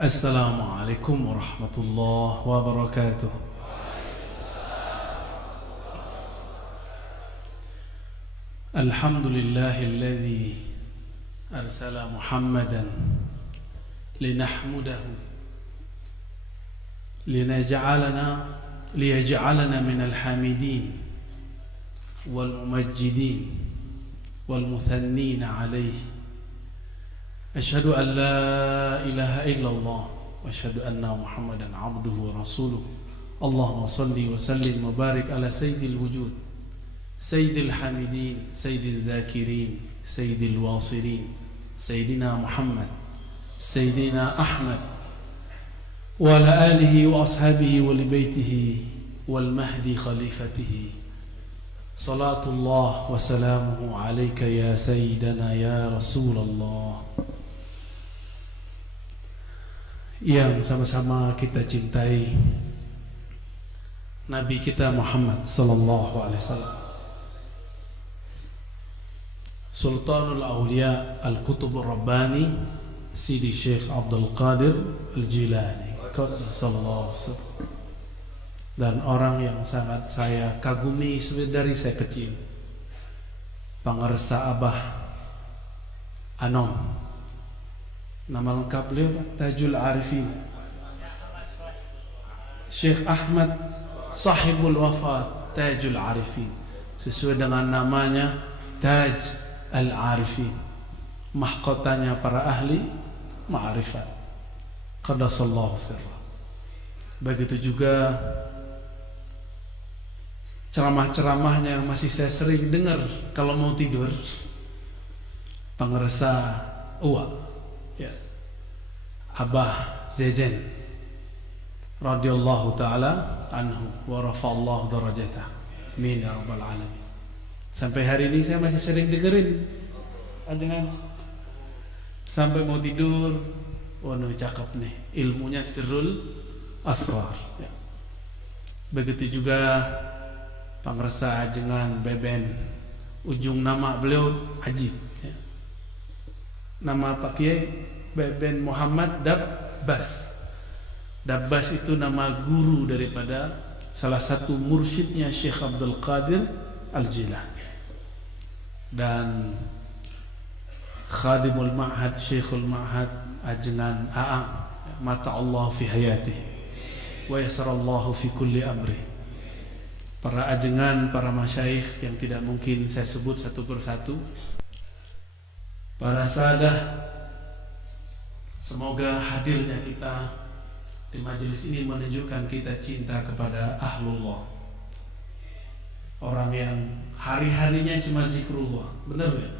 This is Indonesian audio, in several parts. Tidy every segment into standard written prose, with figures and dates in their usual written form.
Assalamualaikum warahmatullahi wabarakatuh. Alhamdulillahilladzi arsala Muhammadan linahmudahu liyaj'alana minal hamidin wal mumajjidin wal muthannina alayhi. Asyhadu an la ilaha illallah wa asyhadu anna Muhammadan abduhu wa rasuluh. Allahumma salli wa sallim wa barik ala sayyidil wujud, sayyidil hamidin, sayyidil dhakirin, sayyidil wasirin, sayyidina Muhammad, sayyidina Ahmad wa ala alihi wa ashabihi wa li baitihi wal mahdi khalifatihi. Salatullah wa salamuhu alayka ya sayyidana ya Rasulullah. Yang sama-sama kita cintai Nabi kita Muhammad sallallahu alaihi wasallam, Sultanul Awliya Al-Qutubur Rabbani Sidi Syekh Abdul Qadir Al-Jilani sallallahu alaihi wasallam, dan orang yang sangat saya kagumi dari saya kecil, Pangarsa Abah Anom. Nama lengkap beliau Tajul Arifin, Syekh Ahmad Sahibul Wafat Tajul Arifin, sesuai dengan namanya Taj Al-Arifin, mahkotanya para ahli ma'rifat. Qaddasallahu sirra. Begitu juga ceramah-ceramahnya yang masih saya sering dengar kalau mau tidur, Pangarsa Uwa Abah Zejen radhiyallahu ta'ala anhu wa rafa'allahu darajatah, amin ya rabbal alamin. Sampai hari ini saya masih sering dengerin ajangan sampai mau tidur. Wah, cakep nih, ilmunya sirrul asrar ya. Begitu juga Pangarsa ajangan Beben, ujung nama beliau ajib ya. Nama Pak Kiai Beben Muhammad Dabbas. Dabbas itu nama guru daripada salah satu mursyidnya Syekh Abdul Qadir Al-Jilani, dan khadimul ma'had Syekhul Ma'had ajengan Aang, mata Allah fi hayatih wa yasarallahu fi kulli amri. Para ajengan, para masyayikh yang tidak mungkin saya sebut satu persatu, para sadah, semoga hadirnya kita di majelis ini menunjukkan kita cinta kepada ahlullah, orang yang hari-harinya cuma zikrullah. Benar ya?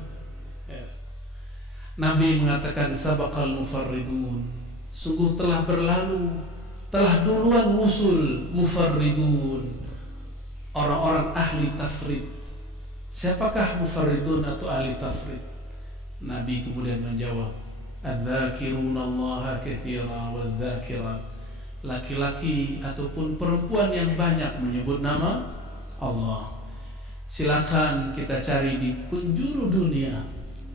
Nabi mengatakan sabaqal mufarridun, sungguh telah berlalu, telah duluan musul mufarridun, orang-orang ahli tafrid. Siapakah mufarridun atau ahli tafrid? Nabi kemudian menjawab, adz-dzakirunallaha katsira wadz-dzakirat, laki-laki ataupun perempuan yang banyak menyebut nama Allah. Silakan kita cari di penjuru dunia,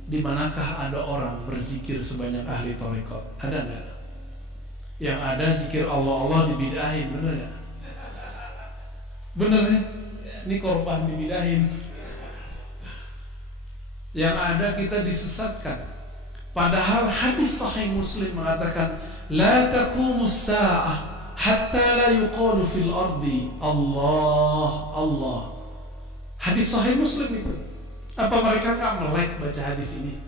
di manakah ada orang berzikir sebanyak ahli tarekat? Ada enggak? Yang ada zikir Allah dibidahin, benar enggak? Benar ya? Ini korban dibidahin. Yang ada kita disesatkan. Padahal hadis sahih Muslim mengatakan la taqumus sa'ah hatta la yuqalu fil ardi Allah Allah. Hadis sahih Muslim itu. Apa mereka enggak melek baca hadis ini?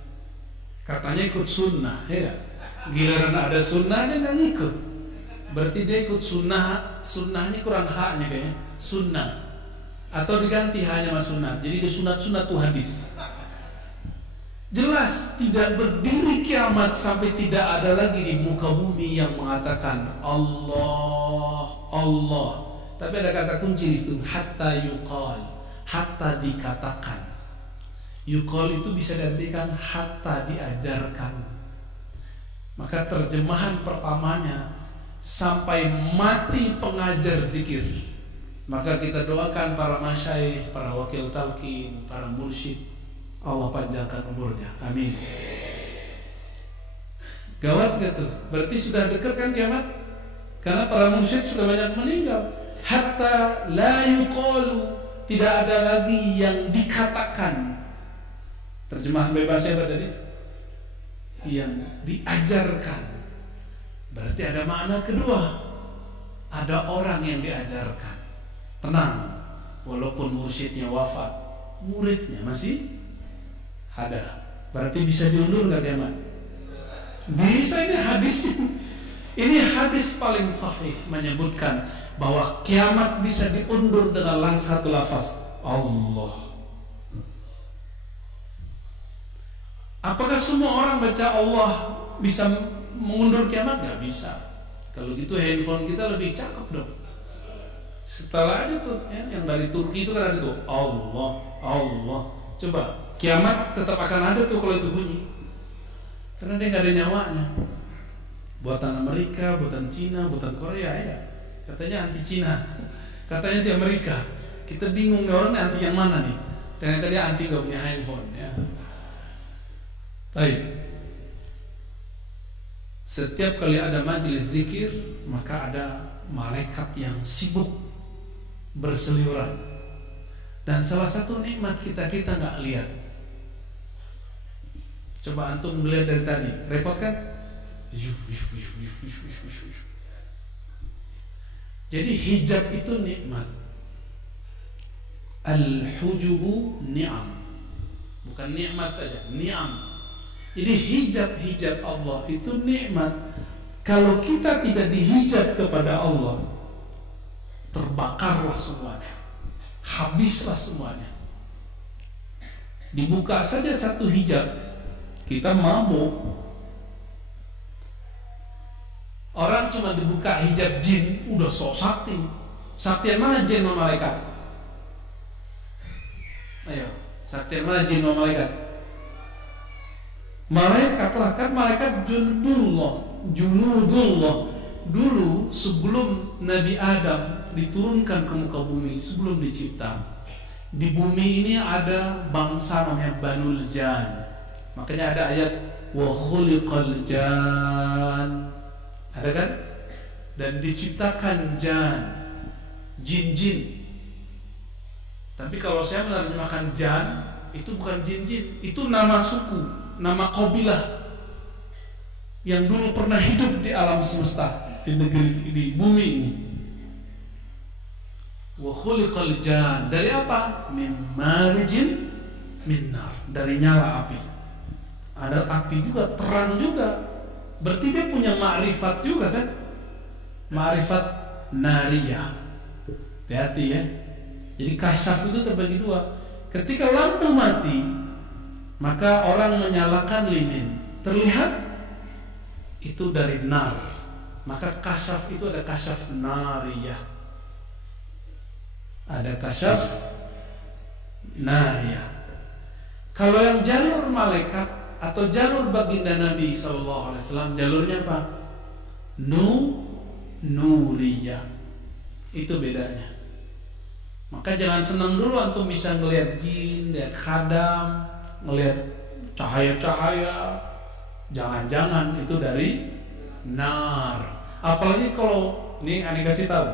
Katanya ikut sunnah, ya. Giliran ada sunnah dia enggak ikut. Berarti dia ikut sunnah, sunnahnya kurang haknya kayaknya. Sunnah atau diganti hanya sama sunnah. Jadi di sunat-sunat tuh hadis. Jelas tidak berdiri kiamat sampai tidak ada lagi di muka bumi yang mengatakan Allah Allah. Tapi ada kata kunci di situ, hatta yuqal, hatta dikatakan. Yuqal itu bisa diartikan hatta diajarkan. Maka terjemahan pertamanya sampai mati pengajar zikir. Maka kita doakan para masyayikh, para wakil talqin, para mursyid, Allah panjangkan umurnya, amin. Gawat gak tuh? Berarti sudah dekat kan kiamat? Karena para musyrik sudah banyak meninggal. Hatta la yuqalu, tidak ada lagi yang dikatakan. Terjemahan bebasnya apa tadi? Yang diajarkan. Berarti ada makna kedua. Ada orang yang diajarkan. Tenang, walaupun mursyidnya wafat, muridnya masih ada. Berarti bisa diundur nggak kiamat? Bisa. Ini hadis paling sahih menyebutkan bahwa kiamat bisa diundur dengan satu lafaz Allah. Apakah semua orang baca Allah bisa mengundur kiamat? Nggak bisa. Kalau gitu handphone kita lebih cakep dong. Setelah aja tuh ya, yang dari Turki itu kan ada tuh Allah, Allah. Coba kiamat tetap akan ada tuh kalau itu bunyi. Karena dia nggak ada nyawanya. Buatan Amerika, buatan Cina, buatan Korea ya. Katanya anti Cina, katanya anti Amerika. Kita bingung nih orang anti yang mana nih. Ternyata dia anti nggak punya handphone ya. Baik. Setiap kali ada majelis zikir, maka ada malaikat yang sibuk berseliweran. Dan salah satu nikmat kita nggak lihat. Coba antum melihat dari tadi, repot kan? Jadi hijab itu nikmat. Al-hujubu ni'am. Bukan nikmat saja, ni'am. Jadi hijab Allah itu nikmat. Kalau kita tidak dihijab kepada Allah, terbakarlah semuanya, habislah semuanya. Dibuka saja satu hijab, kita mabuk. Orang cuma dibuka hijab jin, udah sok sakti. Saktian mana jin sama malaikat? Ayo, saktian mana jin sama malaikat? Malaikat lah, kan malaikat junudullah. Dulu sebelum Nabi Adam diturunkan ke muka bumi, sebelum dicipta, di bumi ini ada bangsa namanya Banul Jan. Makanya ada ayat wa khuliqal jan. Ada kan? Dan diciptakan jan, jin-jin. Tapi kalau saya menerjemahkan jan, itu bukan jin-jin, itu nama suku, nama kabilah yang dulu pernah hidup di alam semesta, di negeri, di bumi ini. Wa khuliqal jan, dari apa? Min marijin min nar, dari nyala api. Ada api juga, terang juga. Berarti dia punya ma'rifat juga kan? Ma'rifat nariyah. Hati-hati ya. Jadi kasyaf itu terbagi dua. Ketika lampu mati, maka orang menyalakan lilin. Terlihat itu dari nar. Maka kasyaf itu ada kasyaf nariyah. Ada kasyaf nariyah. Kalau yang jalur malaikat atau jalur baginda Nabi SAW, jalurnya apa? Nuriyah. Itu bedanya. Maka jangan senang dulu antum bisa ngelihat jin, lihat khadam, ngelihat cahaya-cahaya. Jangan-jangan itu dari nar. Apalagi kalau ini aneh kasih tahu,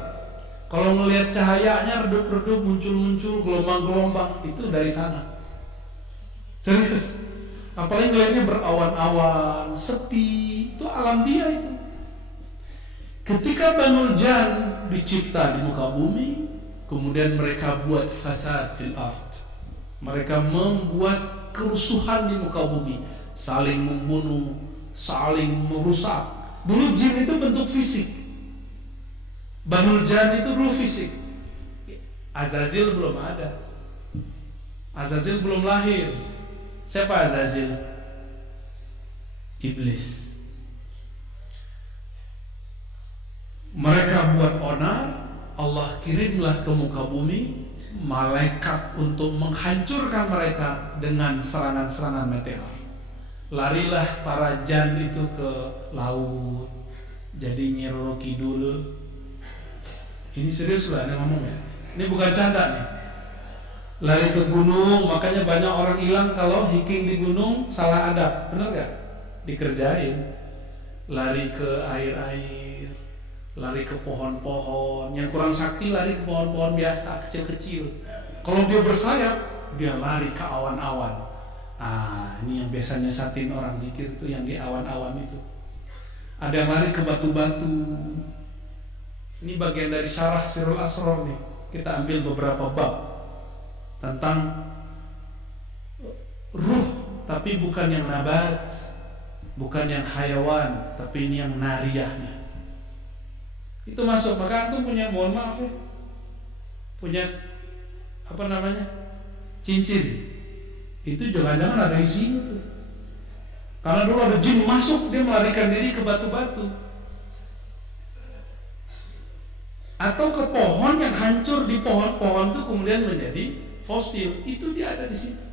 kalau ngelihat cahayanya redup-redup, muncul-muncul, gelombang-gelombang, itu dari sana. Serius. Apalagi ngelihatnya berawan-awan, sepi, itu alam dia itu. Ketika Banul Jan dicipta di muka bumi, kemudian mereka buat fasad fil ard. Mereka membuat kerusuhan di muka bumi, saling membunuh, saling merusak. Dulu jin itu bentuk fisik. Banul Jan itu dulu fisik. Azazil belum ada. Azazil belum lahir. Siapa Azazil? Iblis. Mereka buat onar, Allah kirimlah ke muka bumi malaikat untuk menghancurkan mereka dengan serangan-serangan meteor. Larilah para jan itu ke laut, jadi Nyi Roro Kidul. Ini serius lah, ini ngomong ya. Ini bukan canda nih. Lari ke gunung, makanya banyak orang hilang kalau hiking di gunung salah adab, benar gak? Dikerjain. lari ke air-air, lari ke pohon-pohon. Yang kurang sakti lari ke pohon-pohon biasa, kecil-kecil. Kalau dia bersayap, dia lari ke awan-awan. Ini yang biasanya satin orang zikir itu, yang di awan-awan itu. Ada yang lari ke batu-batu. Ini bagian dari syarah Sirul Asrar nih. Kita ambil beberapa bab tentang ruh, tapi bukan yang nabat, bukan yang hayawan, tapi ini yang nariyahnya. Itu masuk. Maka antum punya, mohon maaf ya, punya cincin. Itu jangan-jangan ada isinya tuh. Karena dulu ada jin masuk, dia melarikan diri ke batu-batu. Atau ke pohon yang hancur di pohon-pohon itu kemudian menjadi fosil. Itu dia ada di situ.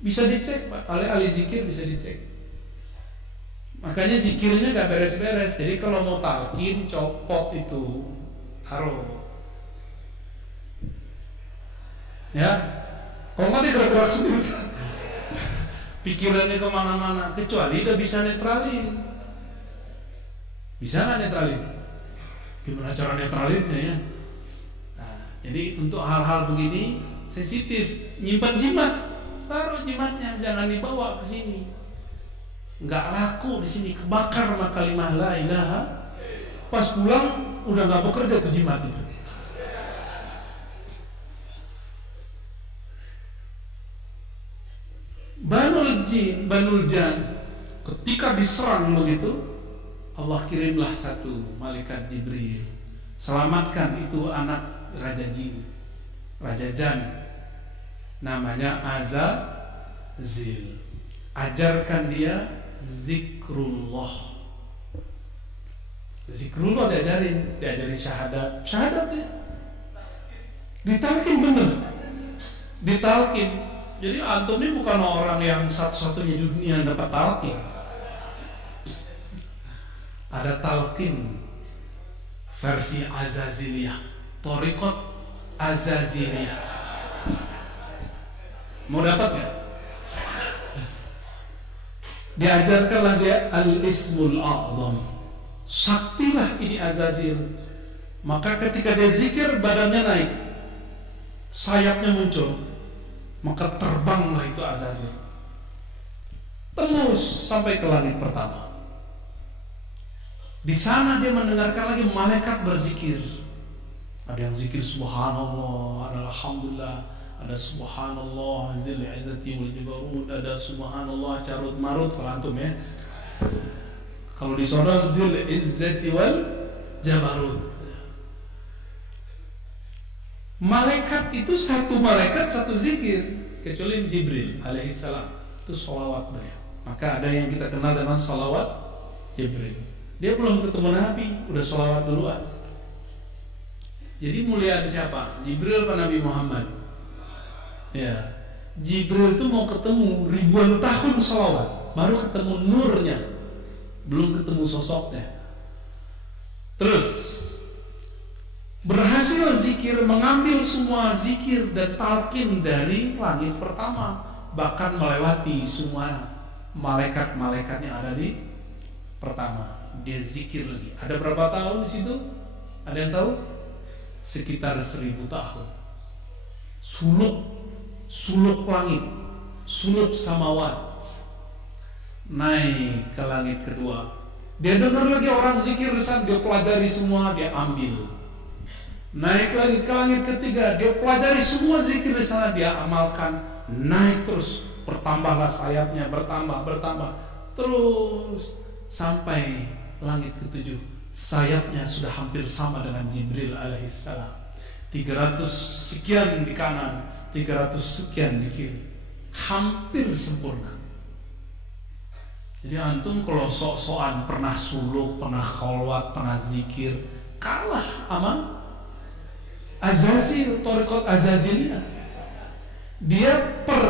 Bisa dicek, Pak. Ahli zikir bisa dicek. Makanya zikirnya gak beres-beres. Jadi kalau mau talqin, copot itu, taruh. Ya. Kalau nggak dia gerak-gerak sendiri, pikirannya kemana-mana. Kecuali dia bisa netralin. Bisa nggak netralin? Gimana cara netralinnya ya? Nah, jadi untuk hal-hal begini sensitif. Nyimpan jimat, taruh jimatnya, jangan dibawa ke sini. Nggak laku di sini, kebakar sama kalimah la ilaha. Pas pulang udah nggak bekerja tuh jimat itu. Banul Jan ketika diserang begitu, Allah kirimlah satu malaikat Jibril, selamatkan itu anak Raja Jin, Raja Jan, namanya Azazil. Ajarkan dia zikrullah. Zikrullah diajarin syahadat ya. Ditalkin bener, ditalkin. Jadi antum ini bukan orang yang satu-satunya di dunia yang dapat talqin. Ada talqin versi Azaziliyah, Thariqat Azaziliyah. Mau dapat nggak? Diajarkanlah dia Al-Ismul A'zam. Saktilah ini Azazil. Maka ketika dia zikir, badannya naik, sayapnya muncul. Maka terbanglah itu Azazil, tembus sampai ke langit pertama. Di sana dia mendengarkan lagi malaikat berzikir. Ada yang zikir subhanallah, ada alhamdulillah, ada subhanallah zil izzati wal jabarut, ada subhanallah carut marut kalau antum ya. Kalau di sana zil izzati wal jabarut. Malaikat itu satu malaikat satu zikir, kecuali Jibril alaihissalam itu sholawat beliau. Maka ada yang kita kenal dengan sholawat Jibril. Dia belum ketemu Nabi, udah sholawat duluan. Jadi mulia siapa? Jibril apa Nabi Muhammad? Ya, Jibril itu mau ketemu ribuan tahun sholawat, baru ketemu nurnya, belum ketemu sosoknya. Terus berhasil zikir, mengambil semua zikir dan talqin dari langit pertama, bahkan melewati semua malaikat-malaikat yang ada di pertama. Dia zikir lagi. Ada berapa tahun di situ? Ada yang tahu? Sekitar 1000 tahun. Suluk langit, suluk samawat, naik ke langit kedua. Dia dengar lagi orang zikir di sana, dia pelajari semua, dia ambil. Naik lagi ke langit ketiga, dia pelajari semua zikir di sana, dia amalkan. Naik terus, bertambahlah sayapnya, bertambah, terus sampai langit ketujuh. Sayapnya sudah hampir sama dengan Jibril alaihissalam. 300 sekian di kanan, 300 sekian di kiri, hampir sempurna. Jadi antum kalau sok-sokan pernah suluk, pernah kholwat, pernah zikir, kalah sama Azazil, Thariqat Azaziliyah. Dia per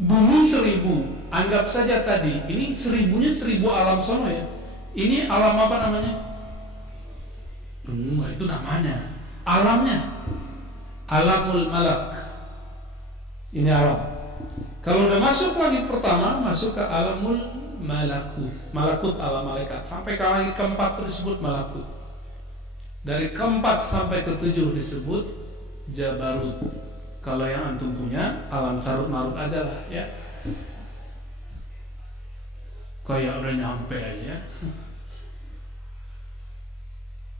bumi 1000. Anggap saja tadi, ini 1000-nya 1000 alam sono ya. Ini alam apa namanya? Itu namanya. Alamnya Alamul Malak. Ini alam. Kalau udah masuk langit pertama, masuk ke Alamul malakut. Malakut ala malaikat. Sampai ke langit keempat disebut malakut. Dari keempat sampai ketujuh disebut jabarut. Kalau yang antum punya alam carut marut aja lah ya. Kayak udah nyampe aja.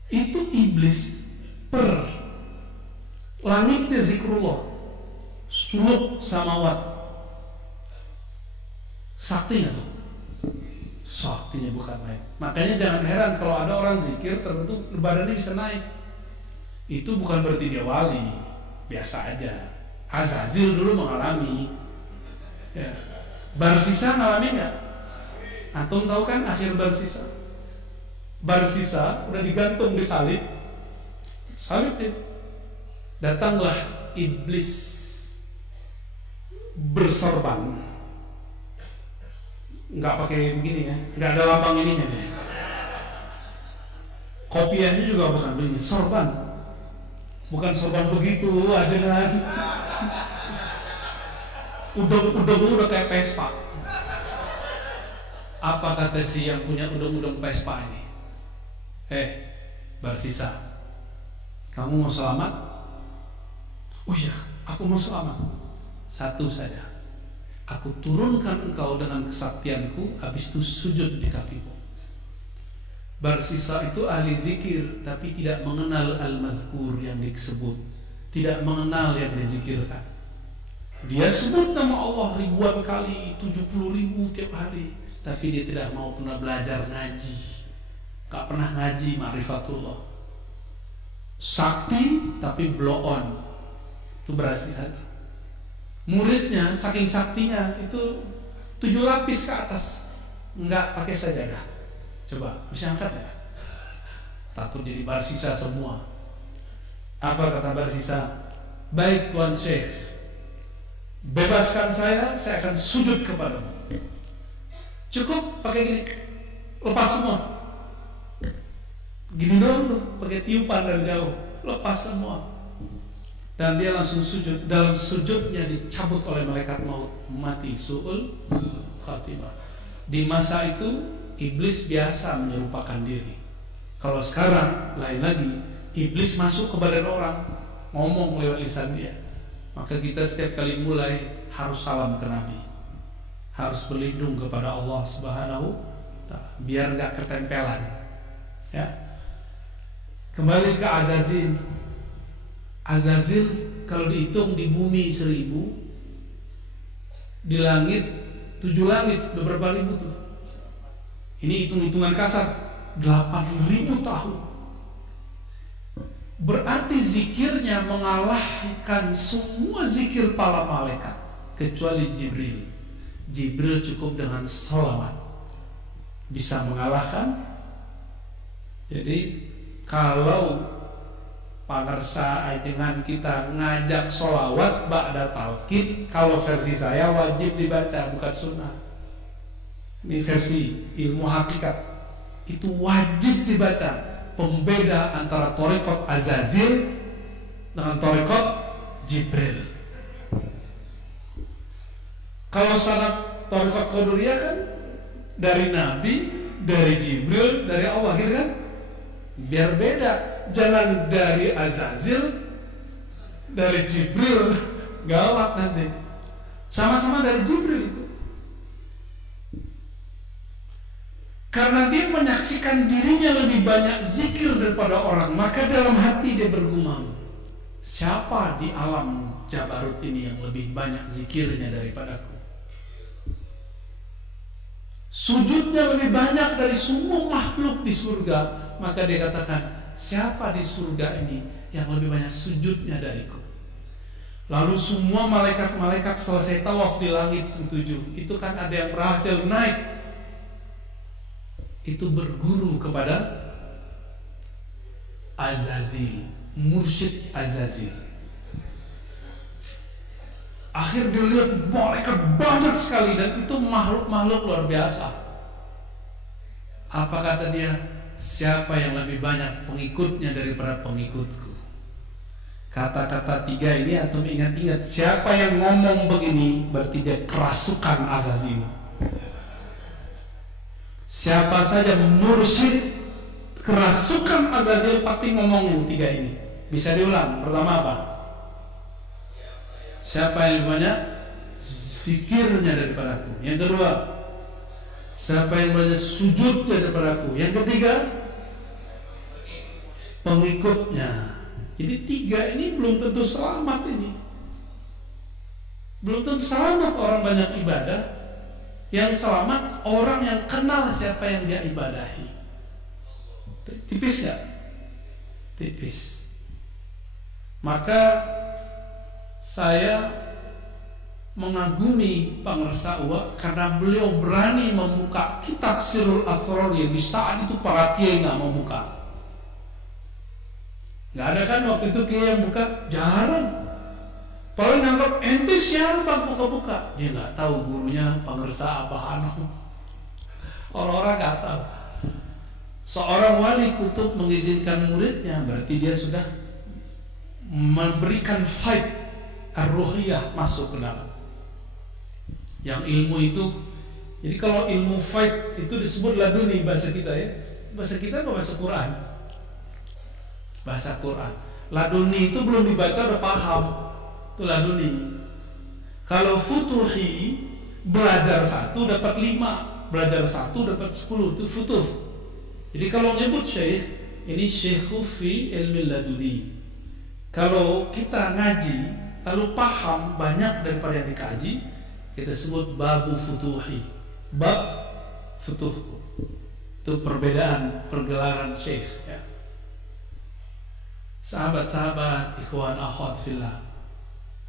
Itu iblis per langitnya zikrullah, suluk samawat. Saktinya tuh, saktinya bukan main. Makanya jangan heran kalau ada orang zikir tertentu badannya bisa naik. Itu bukan berarti dia wali, biasa aja. Azazil dulu mengalami. Ya. Barsisa ngalami nggak? Antum tahu kan akhir Barsisa? Barsisa udah digantung di salib dia. Datanglah iblis bersorban, nggak pakai begini ya, nggak ada lambang ininya deh. Kopiahnya juga bukan begini, sorban, bukan sorban begitu aja kan. Udang udah kayak Vespa. Apa kata si yang punya udang Vespa ini? Barsisa, kamu mau selamat? Oh iya, aku mau selamat. Satu saja, aku turunkan engkau dengan kesaktianku, habis itu sujud di kakiku. Barsisa itu ahli zikir, tapi tidak mengenal al-mazkur yang disebut, tidak mengenal yang dizikirkan. Dia sebut nama Allah ribuan kali, 70.000 tiap hari, tapi dia tidak mau pernah belajar ngaji, gak pernah ngaji ma'rifatullah. Sakti tapi blow on, itu berarti satu. Muridnya saking saktinya itu 7 lapis ke atas, nggak pakai sajadah. Coba bisa angkat ya? Takut jadi Barsisa semua. Apa kata Barsisa? Baik Tuan Syekh, bebaskan saya akan sujud kepadamu. Cukup pakai gini, lepas semua. Gini doang tuh, pakai tiupan dari jauh, lepas semua. Dan dia langsung sujud. Dalam sujudnya dicabut oleh malaikat maut, mati su'ul khatimah. Di masa itu iblis biasa menyerupakan diri. Kalau sekarang lain lagi, iblis masuk ke badan orang, ngomong lewat lisan dia. Maka kita setiap kali mulai harus salam ke Nabi, harus berlindung kepada Allah Subhanahu Ta'ala, biar nggak ketempelan. Ya. Kembali ke Azazil. Azazil kalau dihitung di bumi 1000, di langit 7 langit beberapa ribu tuh. Ini hitung-hitungan kasar, 8.000 tahun. Berarti zikirnya mengalahkan semua zikir para malaikat kecuali Jibril. Jibril cukup dengan sholawat bisa mengalahkan. Jadi kalau pangersa ajengan kita ngajak sholawat ba'da talqin, kalau versi saya wajib dibaca, bukan sunnah. Ini versi ilmu hakikat, itu wajib dibaca. Pembeda antara thariqat Azazil dengan thariqat Jibril. Kalau sanad thariqat Qadariyah kan dari Nabi, dari Jibril, dari Allah gitu kan. Biar beda, jangan dari Azazil, dari Jibril, gawat nanti. Sama-sama dari Jibril itu. Karena dia menyaksikan dirinya lebih banyak zikir daripada orang, maka dalam hati dia bergumam, siapa di alam Jabarut ini yang lebih banyak zikirnya daripadaku? Sujudnya lebih banyak dari semua makhluk di surga, maka dia katakan, siapa di surga ini yang lebih banyak sujudnya dariku? Lalu semua malaikat-malaikat selesai tawaf di langit 7, itu kan ada yang berhasil naik, itu berguru kepada Azazil, mursyid Azazil. Akhir dilihat malaikat banyak sekali, dan itu makhluk-makhluk luar biasa. Apa kata dia? Siapa yang lebih banyak pengikutnya daripada pengikutku? Kata-kata 3 ini antum ingat-ingat. Siapa yang ngomong begini berarti dia kerasukan Azazil. Siapa saja mursyid kerasukan Azazil pasti ngomongin 3 ini. Bisa diulang. Pertama apa? Siapa yang lebih banyak zikirnya daripada aku. Yang kedua, siapa yang banyak sujudnya daripada aku. Yang ketiga, pengikutnya. Jadi 3 ini belum tentu selamat ini. Belum tentu selamat orang banyak ibadah. Yang selamat orang yang kenal siapa yang dia ibadahi. Tipis gak? Tipis. Maka saya mengagumi Pangersa Uwa karena beliau berani membuka kitab Sirrul Asrar yang di saat itu para kiai gak mau buka. Gak ada kan waktu itu kiai yang buka? Jarang. Paling nganggap ente siapa buka-buka. Dia gak tahu gurunya Pangersa apa Hano. Orang-orang gak tahu. Seorang wali kutub mengizinkan muridnya, berarti dia sudah memberikan fight ar-ruhiyah masuk ke dalam. Yang ilmu itu, jadi kalau ilmu fight itu disebut laduni bahasa kita ya. Bahasa kita apa bahasa Quran? Bahasa Quran. Laduni itu belum dibaca udah paham. Itu laduni. Kalau futuhi, belajar 1 dapat 5, belajar 1 dapat 10, itu futuh. Jadi kalau menyebut syekh, ini syekhu fi ilmi laduni. Kalau kita ngaji lalu paham banyak daripada yang dikaji, kita sebut babu futuhi. Bab futuh. Itu perbedaan pergelaran syekh ya. Sahabat-sahabat, ikhwan akhwat fillah,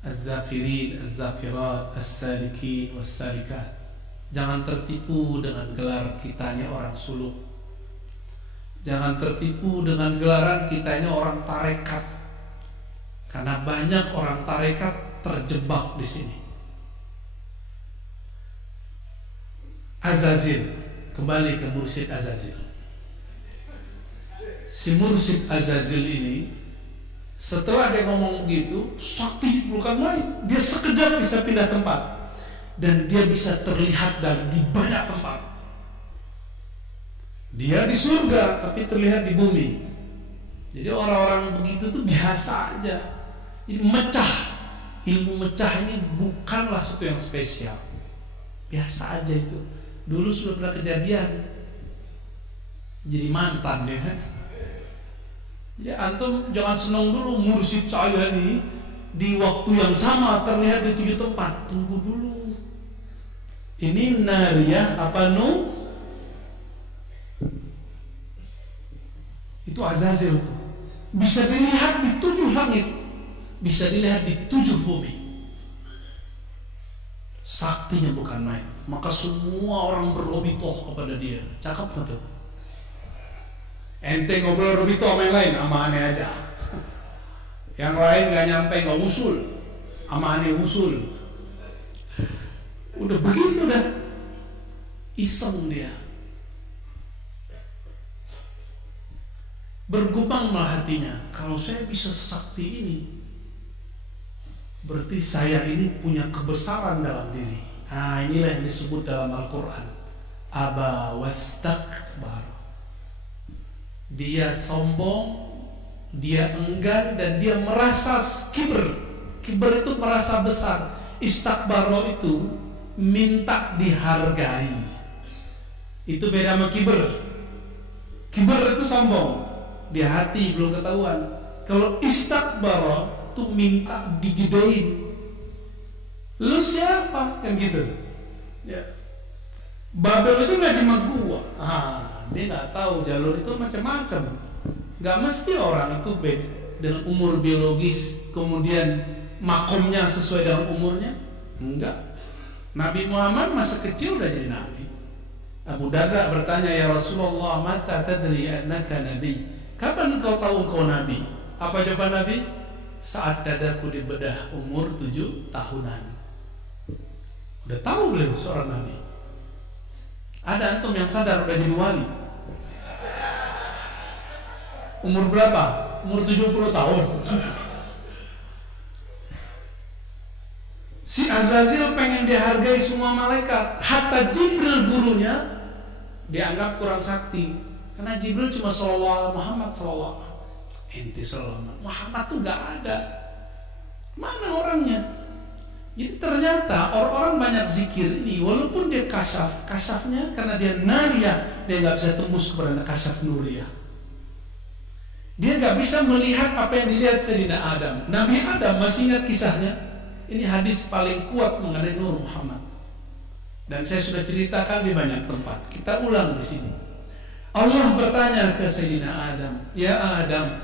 az-zakirin, az-zakirat, as-salikin, was-salikat, jangan tertipu dengan gelar kitanya orang suluk. Jangan tertipu dengan gelaran kitanya orang tarekat. Karena banyak orang tarekat terjebak di sini. Azazil, kembali ke mursyid Azazil. Si mursyid Azazil ini setelah dia ngomong begitu, sakti bukan main. Dia sekejap bisa pindah tempat dan dia bisa terlihat di banyak tempat. Dia di surga tapi terlihat di bumi. Jadi orang-orang begitu tuh biasa aja. Ini mecah. Ilmu mecah ini bukanlah sesuatu yang spesial. Biasa aja itu. Dulu sudah pernah kejadian. Jadi mantan ya kan. Jadi antum jangan senang dulu mursyid saya ini di waktu yang sama terlihat di 7 tempat. Tunggu dulu. Ini nariyah apa nu? Itu Azazil itu bisa dilihat di 7 langit, bisa dilihat di 7 bumi. Saktinya bukan main. Maka semua orang berobitoh kepada dia. Cakep gak tuh? Ente ngobrol robitoh sama yang lain, sama aneh aja. Yang lain gak nyampe, gak usul, sama aneh usul. Udah begitu dah. Iseng dia. Bergumanglah hatinya, kalau saya bisa sakti ini, berarti saya ini punya kebesaran dalam diri. Nah inilah yang disebut dalam Al-Quran, aba wastakbar. Dia sombong, dia enggan, dan dia merasa kibr. Kibr itu merasa besar. Istakbaro itu minta dihargai. Itu beda sama kibr. Kibr itu sombong, di hati belum ketahuan. Kalau istakbara tuh minta digedein. Lu siapa? Kan gitu ya. Babel itu gak cuma gua. Dia gak tahu jalur itu macam-macam. Gak mesti orang itu beda dengan umur biologis, kemudian makomnya sesuai dengan umurnya. Enggak. Nabi Muhammad masa kecil udah jadi nabi. Abu Darda bertanya, ya Rasulullah, mata tadri annaka nabi? Kapan kau tahu kau nabi? Apa jawaban Nabi? Saat dadaku dibedah umur 7 tahunan. Udah tahu beliau seorang nabi. Ada antum yang sadar udah jadi wali? Umur berapa? Umur 70 tahun. Si Azazil pengen dihargai semua malaikat. Hatta Jibril gurunya dianggap kurang sakti karena Jibril cuma sallallahu Muhammad sallallahu. Ente sallallahu Muhammad tuh nggak ada. Mana orangnya? Jadi ternyata orang-orang banyak zikir ini walaupun dia kasyafnya karena dia nariyah, dia nggak bisa tembus kepada kasyaf nuriyah. Dia nggak bisa melihat apa yang dilihat Sayyidina Adam. Nabi Adam masih ingat kisahnya. Ini hadis paling kuat mengenai Nur Muhammad. Dan saya sudah ceritakan di banyak tempat. Kita ulang di sini. Allah bertanya ke Sayyidina Adam, "Ya Adam,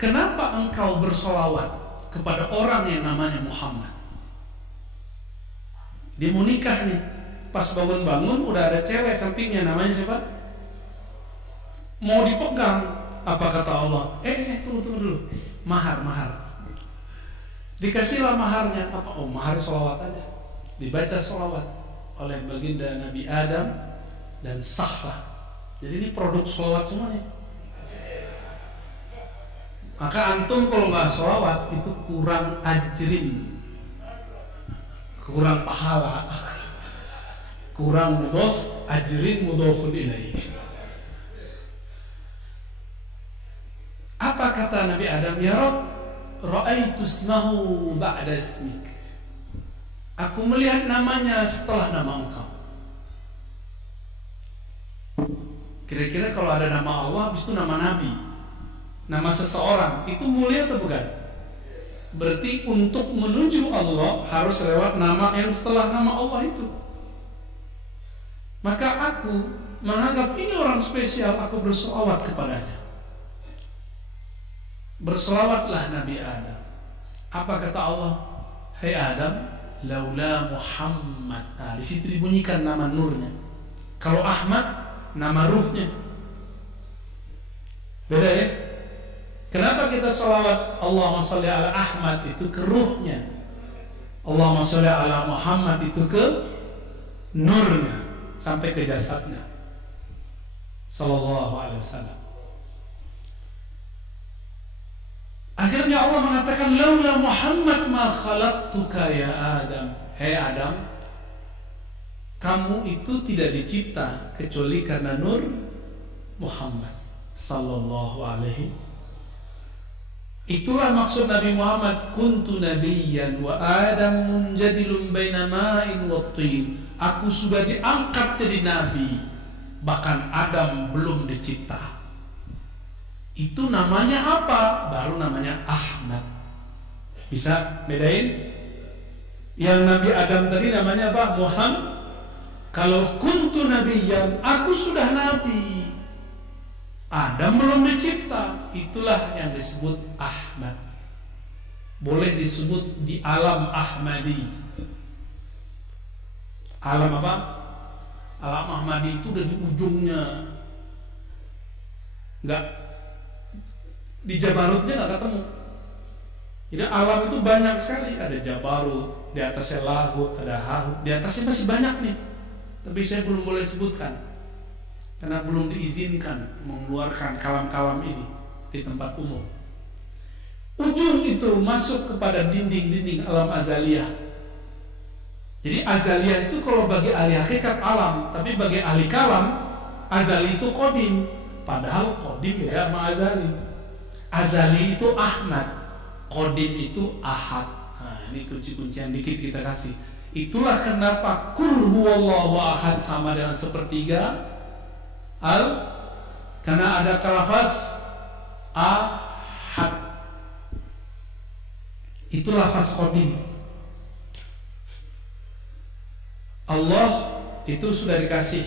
kenapa engkau bersolawat kepada orang yang namanya Muhammad?" Dia mau nikah nih. Pas bangun-bangun udah ada cewek sampingnya, namanya siapa? Mau dipegang. Apa kata Allah? Tunggu dulu. Mahar. Dikasihlah maharnya. Apa? Oh, mahar solawat aja. Dibaca solawat oleh baginda Nabi Adam dan sahlah. Jadi ini produk solawat semua nih. Maka antum kalau nggak solawat itu kurang ajrin, kurang pahala, kurang mudhof, ajrin mudhofun ilaih. Apa kata Nabi Adam? Ya Rabb, ra'aitu ismahu ba'da ismik. Aku melihat namanya setelah nama engkau. Kira-kira kalau ada nama Allah, habis itu nama Nabi, nama seseorang, itu mulia atau bukan? Berarti untuk menuju Allah harus lewat nama yang setelah nama Allah itu. Maka aku menganggap ini orang spesial, aku berselawat kepadanya. Berselawatlah Nabi Adam. Apa kata Allah? Hai Adam, laula Muhammad. Nah, di situ dibunyikan nama nurnya. Kalau Ahmad, nama ruhnya. Beda ya? Kenapa kita sholawat Allahumma sholli ala Ahmad itu ke ruhnya, Allahumma sholli ala Muhammad itu ke nurnya sampai ke jasadnya sallallahu alaihi wasallam. Akhirnya Allah mengatakan laula Muhammad ma khalaqtuka ya Adam. Hei Adam, kamu itu tidak dicipta kecuali karena nur Muhammad sallallahu alaihi. Itulah maksud Nabi Muhammad, kuntu nabiyyan wa Adam munjadilun baina ma'in wa tin. Aku sudah diangkat jadi nabi, bahkan Adam belum dicipta. Itu namanya apa? Baru namanya Ahmad. Bisa bedain? Yang Nabi Adam tadi namanya apa? Muhammad. Kalau kuntu nabiyyan, aku sudah nabi, Adam belum dicipta, itulah yang disebut Ahmad. Boleh disebut di alam Ahmadi. Alam apa? Alam Ahmadi itu udah di ujungnya, nggak di Jabarutnya nggak ketemu. Jadi alam itu banyak sekali. Ada Jabarut, di atasnya Lahut, ada Hahut, di atasnya masih banyak nih. Tapi saya belum boleh sebutkan karena belum diizinkan mengeluarkan kalam-kalam ini di tempat umum. Ujung itu masuk kepada dinding-dinding alam azaliyah. Jadi azaliyah itu kalau bagi ahli hakikat alam, tapi bagi ahli kalam, azali itu qadim. Padahal qadim ya sama azali. Azali itu Ahmad, qadim itu Ahad. Nah, ini kunci-kuncian dikit kita kasih. Itulah kenapa kul huwallahu ahad sama dengan sepertiga karena ada lafaz ahad. Itu lafaz qadim. Allah itu sudah dikasih,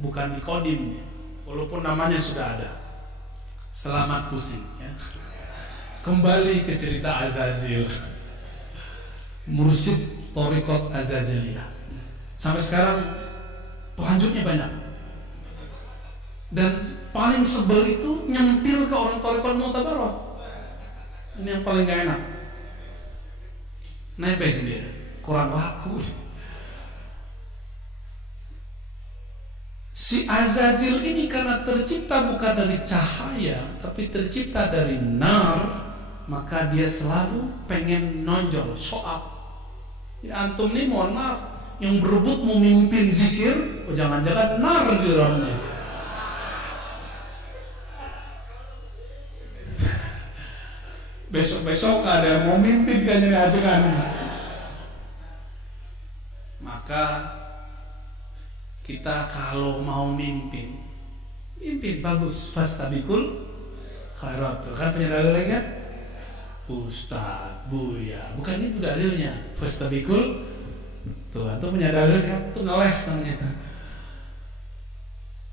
bukan di qadim, walaupun namanya sudah ada. Selamat pusing ya. Kembali ke cerita Azazil, mursyid Thariqat Azaziliyah. Sampai sekarang pelanjutnya banyak. Dan paling sebel itu nyempil ke orang Thariqat Mu'tabarah. Ini yang paling gak enak. Nebeng dia, kurang laku. Si Azazil ini karena tercipta bukan dari cahaya, tapi tercipta dari nar, maka dia selalu pengen nonjol, show up. Ya, antum nih mohon maaf, yang berebut memimpin zikir, jangan-jangan nar di dalamnya. Besok-besok ada yang mau mimpin kayaknya ajakan. Maka kita kalau mau mimpin bagus, fastabiqul khairat. Kan punya dalil lagi kan? Ustaz, Buya, bukan itu dalilnya. Fastabiqul, tuh antum punya dalil kan? Tuh ngeles namanya.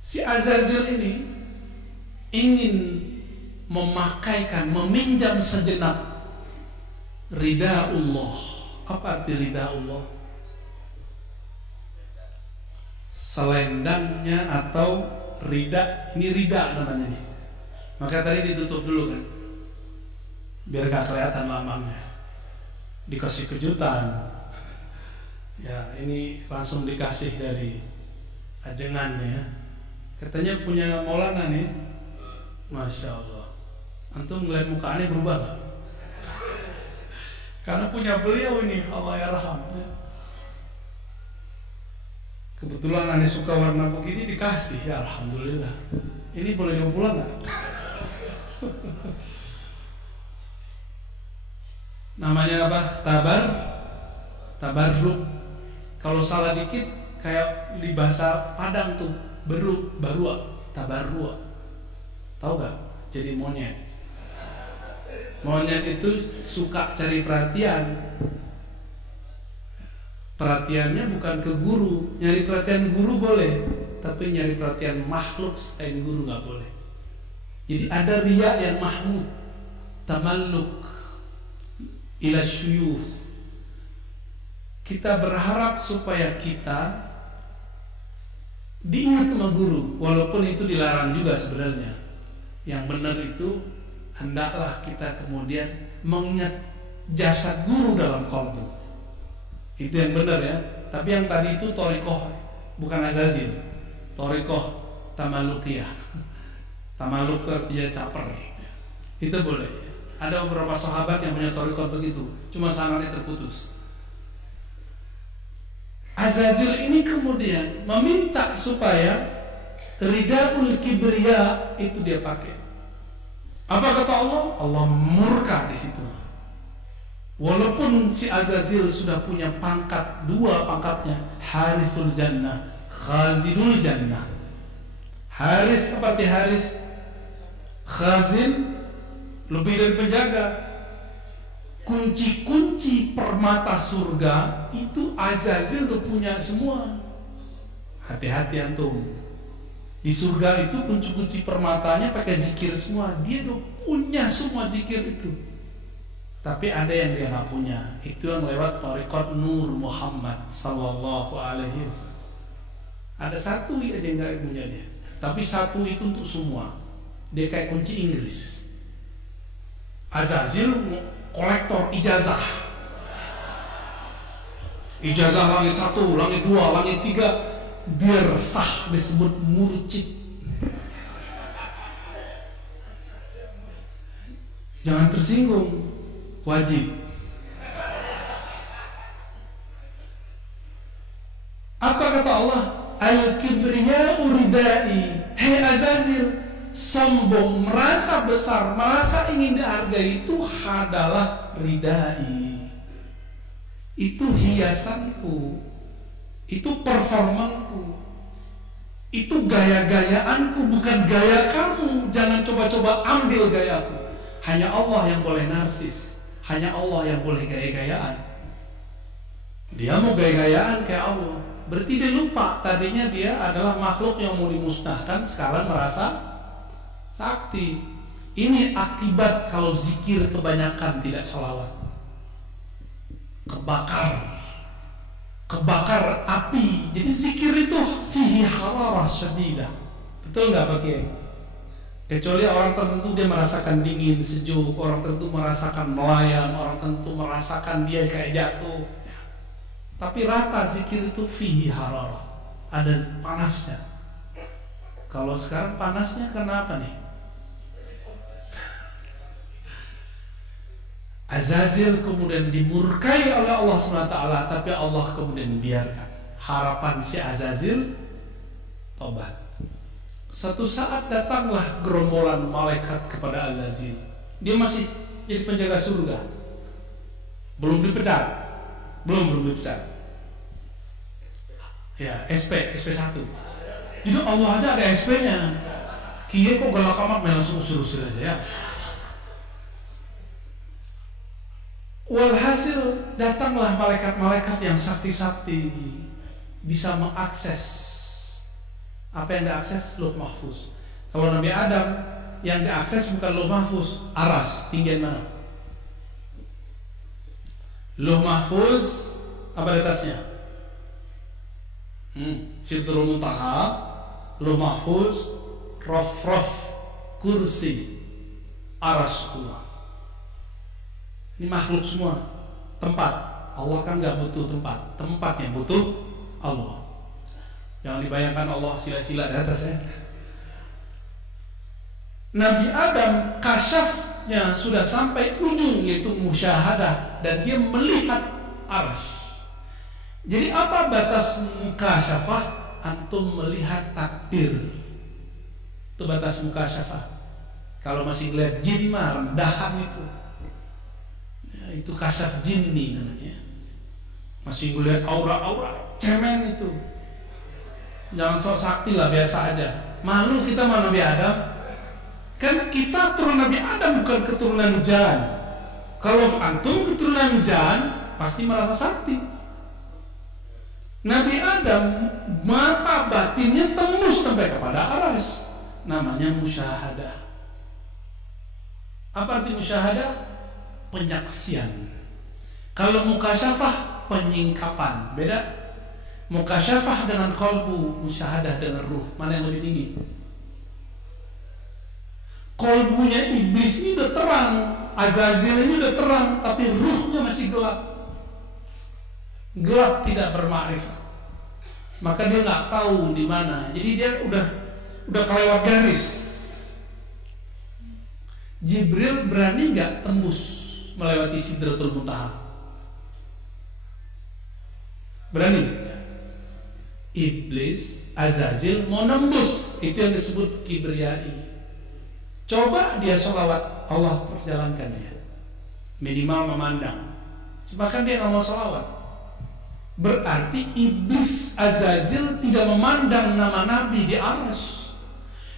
Si Azazil ini ingin meminjam sejenak ridha Allah. Apa arti ridha Allah? Selendangnya atau ridha, ini ridha namanya nih. Maka tadi ditutup dulu kan, biar gak kelihatan lambangnya. Dikasih kejutan. Ya ini langsung dikasih dari ajengan ya. Katanya punya Maulana nih, Masya Allah. Antum ngeliat mukanya berubah gak? Karena punya beliau ini, Allah yarham. Kebetulan aneh suka warna begini dikasih, ya alhamdulillah. Ini boleh dibawa pulang gak? Namanya apa? Tabarruk. Kalau salah dikit kayak di bahasa Padang tuh, barua, tabarrua. Tahu gak? Jadi monyet. Monyet itu suka cari perhatian. Perhatiannya bukan ke guru. Nyari perhatian guru boleh, tapi nyari perhatian makhluk selain guru gak boleh. Jadi ada riya yang mahmud, tamalluk ila syuyukh. Kita berharap supaya kita diingat sama guru, walaupun itu dilarang juga sebenarnya. Yang benar itu hendaklah kita kemudian mengingat jasa guru dalam qalbu. Itu yang benar ya. Tapi yang tadi itu thariqah, bukan azazil. Thariqah tamallukiyah. Tamalluk itu artinya caper. Itu boleh. Ada beberapa sahabat yang punya thariqah begitu, cuma sanadnya terputus. Azazil ini kemudian meminta supaya ridaul kibriya itu dia pakai. Apa kata Allah? Allah murka di situ. Walaupun si Azazil sudah punya pangkat, dua pangkatnya, Harithul Jannah, Khazidul Jannah. Haris seperti Haris, Khazin lebih dari penjaga. Kunci-kunci permata surga itu Azazil udah punya semua. Hati-hati antum. Di surga itu kunci-kunci permatanya pakai zikir semua. Dia udah punya semua zikir itu. Tapi ada yang dia nggak punya. Itu yang lewat thariqat Nur Muhammad sallallahu alaihi wasallam. Ada satu aja yang nggak punya dia. Tapi satu itu untuk semua. Dia kayak kunci Inggris. Azazil kolektor ijazah. Ijazah langit 1, langit 2, langit 3. Biar sah disebut murcid. Jangan tersinggung, wajib. Apa kata Allah? Al-kibriya'u ridai. Hei Azazil, sombong, merasa besar, merasa ingin dihargai itu adalah ridai. Itu hiasanku. Itu performanku. Itu gaya-gayaanku, bukan gaya kamu. Jangan coba-coba ambil gayaku. Hanya Allah yang boleh narsis. Hanya Allah yang boleh gaya-gayaan. Dia mau gaya-gayaan kayak Allah. Berarti dia lupa tadinya dia adalah makhluk yang mau dimusnahkan, sekarang merasa sakti. Ini akibat kalau zikir kebanyakan tidak sholawat. Kebakar api. Jadi zikir itu fihi hararah syadidah. Betul nggak Pak Kiai? Kecuali orang tertentu dia merasakan dingin, sejuk, orang tertentu merasakan melayang, orang tertentu merasakan dia kayak jatuh. Tapi rata zikir itu fihi hararah. Ada panasnya. Kalau sekarang panasnya karena apa nih? Azazil kemudian dimurkai oleh Allah SWT, tapi Allah kemudian biarkan. harapan si Azazil tobat. Suatu saat datanglah gerombolan malaikat kepada Azazil. Dia masih jadi penjaga surga, belum dipecat. Ya, SP1. Jadi Allah aja ada SP-nya. Kiai kok galak amat, langsung usir-usir aja ya. Walhasil datanglah malaikat-malaikat yang sakti-sakti, bisa mengakses apa yang diakses, Lauh Mahfuz. Kalau Nabi Adam yang diakses bukan Lauh Mahfuz, aras, tinggian mana? Lauh Mahfuz apa di atasnya? Sidratul Muntaha, Lauh Mahfuz, Raf, kursi, aras Allah. Ini makhluk semua. Tempat Allah kan nggak butuh tempat yang butuh Allah. Jangan dibayangkan Allah sila-sila di atas ya. Nabi Adam kasyafnya sudah sampai ujung, yaitu musyahadah, dan dia melihat arsy. Jadi apa batas mukasyafah? Antum melihat takdir. Itu batas mukasyafah. Kalau masih ngeliat jin mah rendahan itu. Ya, itu kasyaf jinni namanya. Masih ngeliat aura-aura, cemen itu. Jangan sok sakti lah, biasa aja. Malu kita sama Nabi Adam. Kan kita turun Nabi Adam, bukan keturunan Jan. Kalau antum keturunan Jan, pasti merasa sakti. Nabi Adam mata batinnya tembus sampai kepada aras. Namanya musyahadah. Apa arti musyahadah? Penyaksian. Kalau mukasyafah, penyingkapan. Beda. Mukasyafah dengan qalbu, musyahadah dengan ruh. Mana yang lebih tinggi? Qalbunya iblis ini udah terang, Azazil ini udah terang, tapi ruhnya masih gelap. Gelap, tidak bermakrifat. Maka dia nggak tahu di mana. Jadi dia udah kelewat garis. Jibril berani nggak tembus melewati Sidratul Muntaha? Berani? Iblis, Azazil mau nembus. Itu yang disebut kibriyai. Coba dia sholawat, Allah perjalankan dia. Minimal memandang. Bahkan dia nggak mau sholawat. Berarti iblis Azazil tidak memandang nama Nabi di arsy.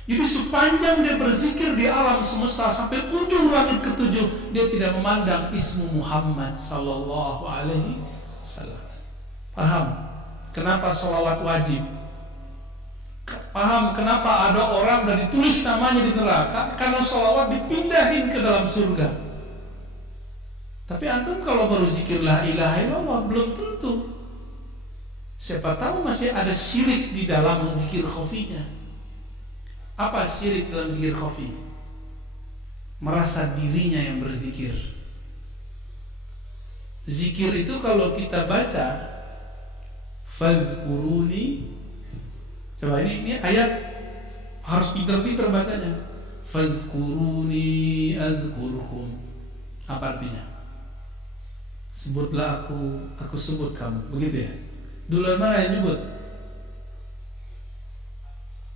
Jadi sepanjang dia berzikir di alam semesta sampai ujung langit ketujuh, dia tidak memandang ismu Muhammad sallallahu alaihi wasallam. Paham kenapa sholawat wajib? Paham kenapa ada orang dan ditulis namanya di neraka? Karena sholawat dipindahin ke dalam surga. Tapi antum kalau baru zikir la ilaha illallah belum tentu. Siapa tahu masih ada syirik di dalam zikir khafinya. Apa syirik dalam zikir khafi? Merasa dirinya yang berzikir. Zikir itu kalau kita baca fazkuruni. Coba ini ayat harus pinter-pinter bacanya. Fazkuruni azkurkum. Apa artinya? Sebutlah aku sebut kamu. Begitu ya? Duluan mana yang nyebut?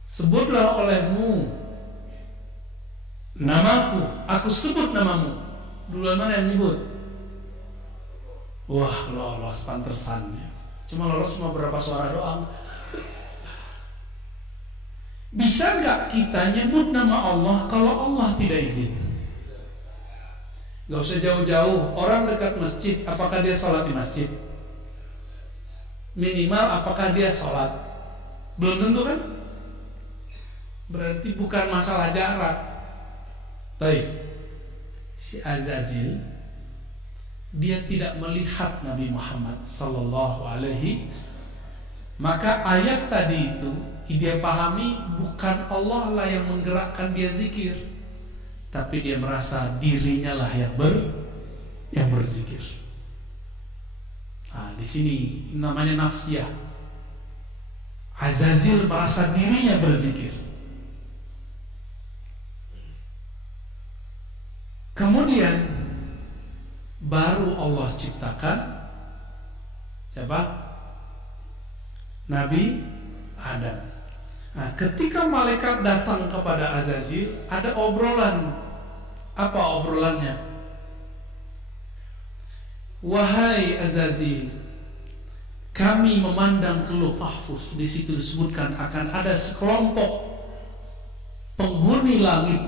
Sebutlah olehmu namaku, aku sebut namamu. Duluan mana yang nyebut? Wah, lolos pantesan ya. Cuma lolos cuma berapa suara doang. Bisa nggak kita nyebut nama Allah kalau Allah tidak izin? Gak usah jauh-jauh. Orang dekat masjid, apakah dia sholat di masjid? Minimal apakah dia sholat? Belum tentu kan? Berarti bukan masalah jarak. Baik. Si Azazil dia tidak melihat Nabi Muhammad sallallahu alaihi. Maka ayat tadi itu dia pahami bukan Allah lah yang menggerakkan dia zikir, tapi dia merasa dirinya lah yang berzikir. Nah, di sini namanya nafsiyah. Azazil merasa dirinya berzikir. Kemudian baru Allah ciptakan siapa? Nabi Adam. Nah, ketika malaikat datang kepada Azazil, ada obrolan. Apa obrolannya? Wahai Azazil, kami memandang ke Lauh Mahfuz. Di situ disebutkan akan ada sekelompok penghuni langit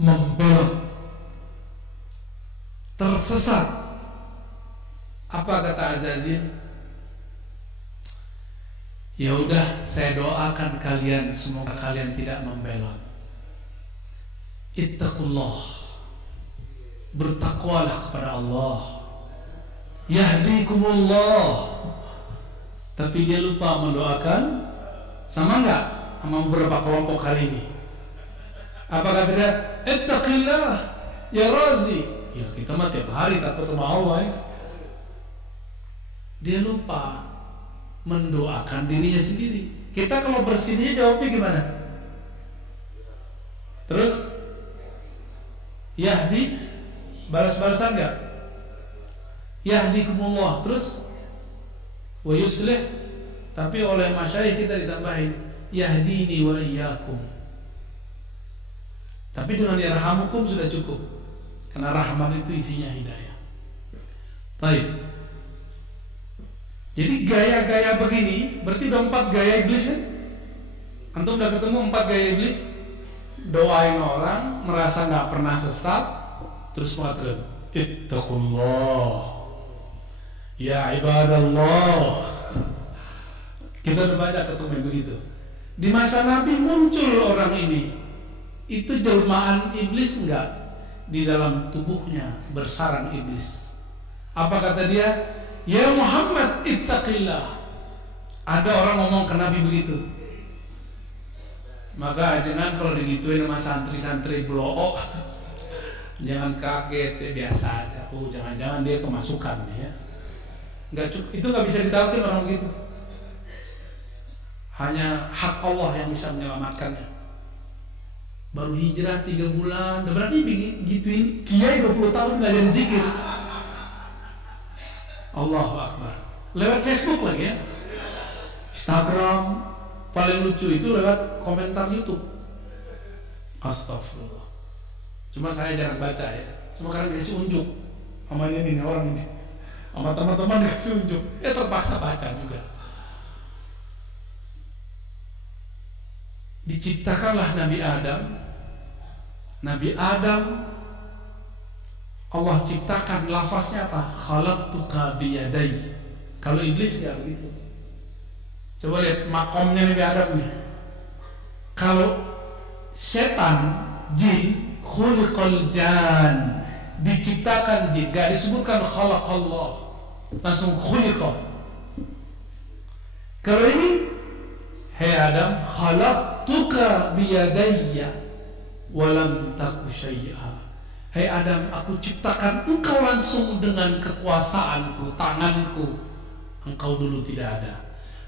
membelot, tersesat. Apa kata Azazil? Ya udah, saya doakan kalian semoga kalian tidak membelot. Ittaqullah, bertakwalah kepada Allah. Yahdikumullah. Tapi dia lupa mendoakan, sama enggak sama beberapa kelompok hari ini? Apa kata dia? Ittaqillah ya Razi. Ya kita mah tiap hari takut sama Allah ya. Dia lupa mendoakan dirinya sendiri. Kita kalau bersinnya jawabnya gimana? Terus Yahdi, balas-balasan enggak? Yahdikumullah. Terus wa yuslih, tapi oleh masyayikh kita ditambahin yahdini wa iyyakum. Tapi dengan yarhamukum sudah cukup, karena rahman itu isinya hidayah. Baik. Jadi gaya-gaya begini berarti udah 4 gaya iblis kan? Antum udah ketemu 4 gaya iblis. Doain orang merasa nggak pernah sesat, terus mengatakan ittaqullah ya ibadallah. Kita udah banyak ketemu begitu. Di masa Nabi muncul orang ini. Itu jelmaan iblis enggak? Di dalam tubuhnya bersarang iblis. Apa kata dia? Ya Muhammad ittaqillah. Ada orang ngomong ke Nabi begitu. Maka jangan kalau digituin sama santri-santri blook, jangan kaget, ya biasa aja. Oh jangan-jangan dia kemasukan ya. Nggak cukup, itu nggak bisa ditawar orang begitu. Hanya hak Allah yang bisa menyelamatkannya. Baru hijrah 3 bulan, berarti gituin kiai 20 tahun ngajarin zikir. Allahu Akbar. Lewat Facebook lagi ya, Instagram. Paling lucu itu lewat komentar YouTube. Astagfirullah. Cuma saya jarang baca ya. Cuma karena dikasih unjuk sama ini orang ini, sama teman-teman dikasih unjuk, terpaksa baca juga. Diciptakanlah Nabi Adam. Nabi Adam Allah ciptakan, lafaznya apa? Khalaqtuka biyadai. Kalau iblis ya begitu. Coba lihat makomnya Nabi Adam nih. Kalau setan, jin, khuliqal jan, diciptakan jin, gak disebutkan khalaqallah, langsung khuliqa. Kalau ini, hei Adam, khalaqtuka biyadayya walam taku syai'a. Hei Adam, aku ciptakan engkau langsung dengan kekuasaanku, tanganku. Engkau dulu tidak ada.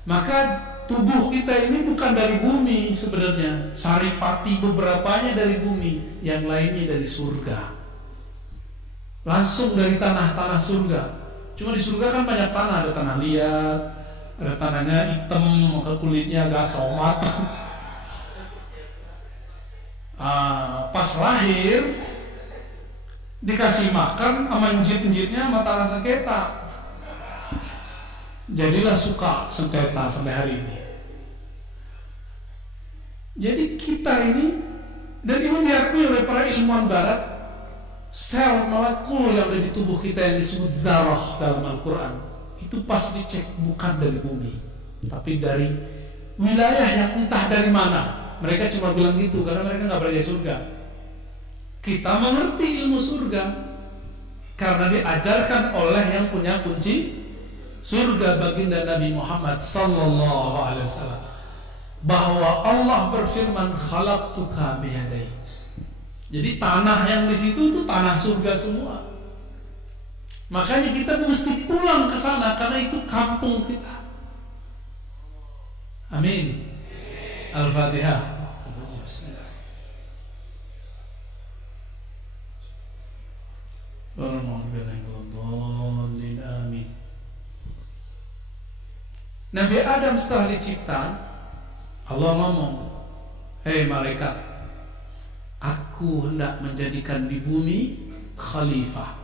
Maka tubuh kita ini bukan dari bumi sebenarnya. Saripati beberapanya dari bumi, yang lainnya dari surga. Langsung dari tanah-tanah surga. Cuma di surga kan banyak tanah, ada tanah liat, ada tanahnya hitam, kulitnya agak somat. Pas lahir dikasih makan sama njit-njitnya sama tanah sengketa. Jadilah suka sengketa sampai hari ini. Jadi kita ini, dan ini diakui oleh para ilmuwan barat, sel molekul yang ada di tubuh kita yang disebut zarah dalam Al-Quran, itu pas dicek bukan dari bumi, tapi dari wilayah yang entah dari mana. Mereka cuma bilang gitu karena mereka nggak berada di surga. Kita mengerti ilmu surga karena diajarkan oleh yang punya kunci surga, baginda Nabi Muhammad sallallahu alaihi wasallam, bahwa Allah berfirman khalaqtuka biyadai. Jadi tanah yang di situ itu tanah surga semua. Makanya kita mesti pulang ke sana karena itu kampung kita. Amin. Al-Fatihah. Amin. Nabi Adam setelah dicipta, Allah ngomong, hei malaikat, aku hendak menjadikan di bumi khalifah.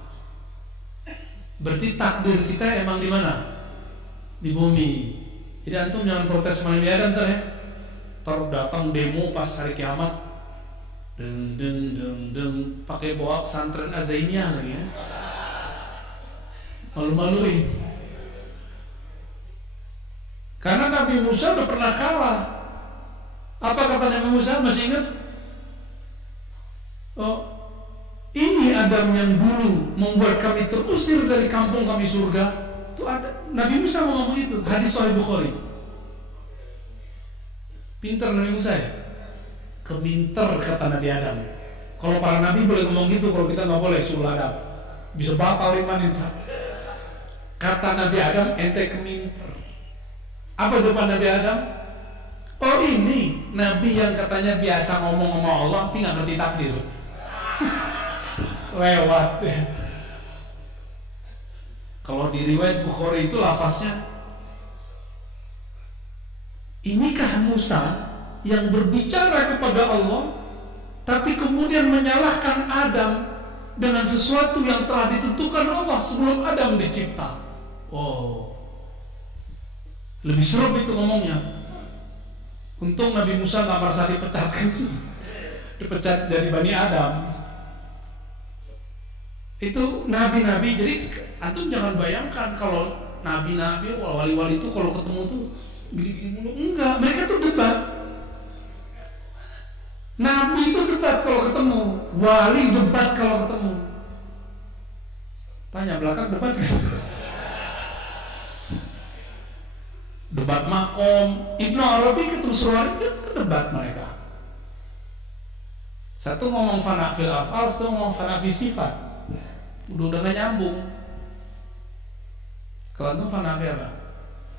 Berarti takdir kita emang di mana? Di bumi. Jadi antum jangan protes sama Nabi Adam ntar ya. Ntar datang demo pas hari kiamat, deng pakai bawa pesantren Azainiyah lagi ya. Malu-maluin. Karena Nabi Musa udah pernah kalah. Apa kata Nabi Musa? Masih ingat? Oh, ini Adam yang dulu membuat kami terusir dari kampung kami surga. Itu ada Nabi Musa mau ngomong itu. Hadis Sahih Bukhari. Pintar Nabi Musa ya? Keminter kata Nabi Adam. Kalau para nabi boleh ngomong gitu, kalau kita nggak boleh sulul adab. Bisa batal iman itu. Kata Nabi Adam, ente keminter. Apa jawaban Nabi Adam? Oh ini Nabi yang katanya biasa ngomong sama Allah tapi nggak ngerti takdir. Lewat ya. Kalau di riwayat Bukhari itu lafaznya, inikah Musa yang berbicara kepada Allah tapi kemudian menyalahkan Adam dengan sesuatu yang telah ditentukan Allah sebelum Adam dicipta. Oh, lebih seru itu ngomongnya. Untung Nabi Musa gak merasa dipecat dari Bani Adam. Itu nabi-nabi. Jadi antum jangan bayangkan kalau nabi-nabi, wali-wali itu kalau ketemu tuh gini-gini mulu. Enggak, mereka tuh debat. Nabi itu debat kalau ketemu, wali debat kalau ketemu. Tanya belakang debat kan? Debat makom. Ibnu Arabi keterusan debat mereka. Satu ngomong fana fil afal, satu ngomong fana fi sifat. Udah gak nyambung. Kalau itu fana fi apa?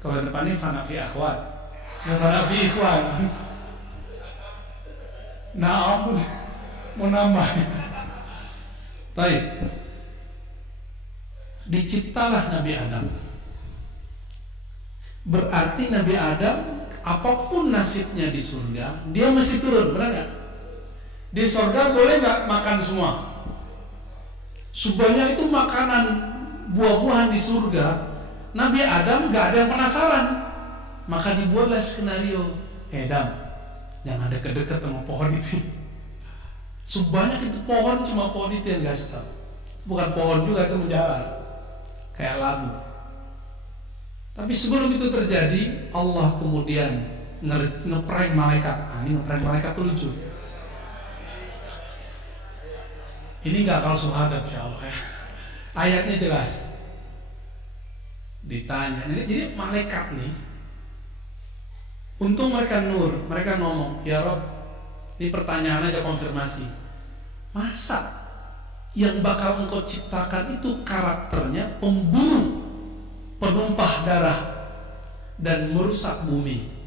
Kalau depannya fana fi akhwat, fana fi ikhwan. Nah, mau nambah. Baik. Diciptalah Nabi Adam. Berarti Nabi Adam apapun nasibnya di surga, dia mesti turun, benar nggak? Di surga boleh nggak makan semua? Sebanyak itu makanan buah-buahan di surga, Nabi Adam nggak ada yang penasaran, maka dibuatlah skenario. Adam, jangan dekat-dekat sama pohon itu. Sebanyak itu pohon, cuma pohon itu yang kasih tahu. Bukan pohon juga, itu menjalar kayak labu. Tapi sebelum itu terjadi, Allah kemudian ngeprank malaikat. Ini ngeprank malaikat tuh lucu. Ini gak akal suhadat insyaallah ya. Ayatnya jelas. Ditanya. Jadi malaikat nih, untung mereka nur, mereka ngomong, ya Rob, ini pertanyaan aja konfirmasi. Masa yang bakal engkau ciptakan itu karakternya pembunuh, penumpah darah, dan merusak bumi.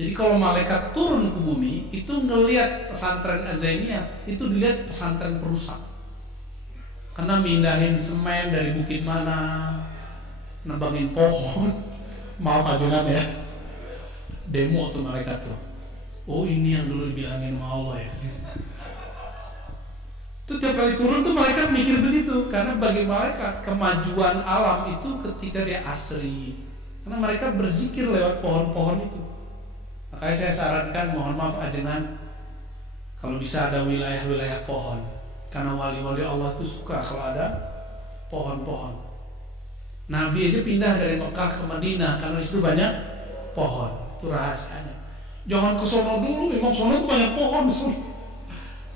Jadi kalau malaikat turun ke bumi, itu ngelihat pesantren Azainiyah, itu dilihat pesantren perusak. Karena mindahin semen dari bukit mana, nebangin pohon. Maaf ajunan ya, demo tuh malaikat tuh. Oh ini yang dulu dibilangin sama Allah ya. Itu tiap kali turun tuh malaikat mikir begitu. Karena bagi malaikat kemajuan alam itu ketika dia asri. Karena mereka berzikir lewat pohon-pohon itu. Makanya saya sarankan, mohon maaf ajengan, kalau bisa ada wilayah-wilayah pohon. Karena wali-wali Allah itu suka kalau ada pohon-pohon. Nabi aja pindah dari Mekah ke Madinah karena di situ banyak pohon. Itu rahasianya. Jangan ke sono dulu, emang sono itu banyak pohon.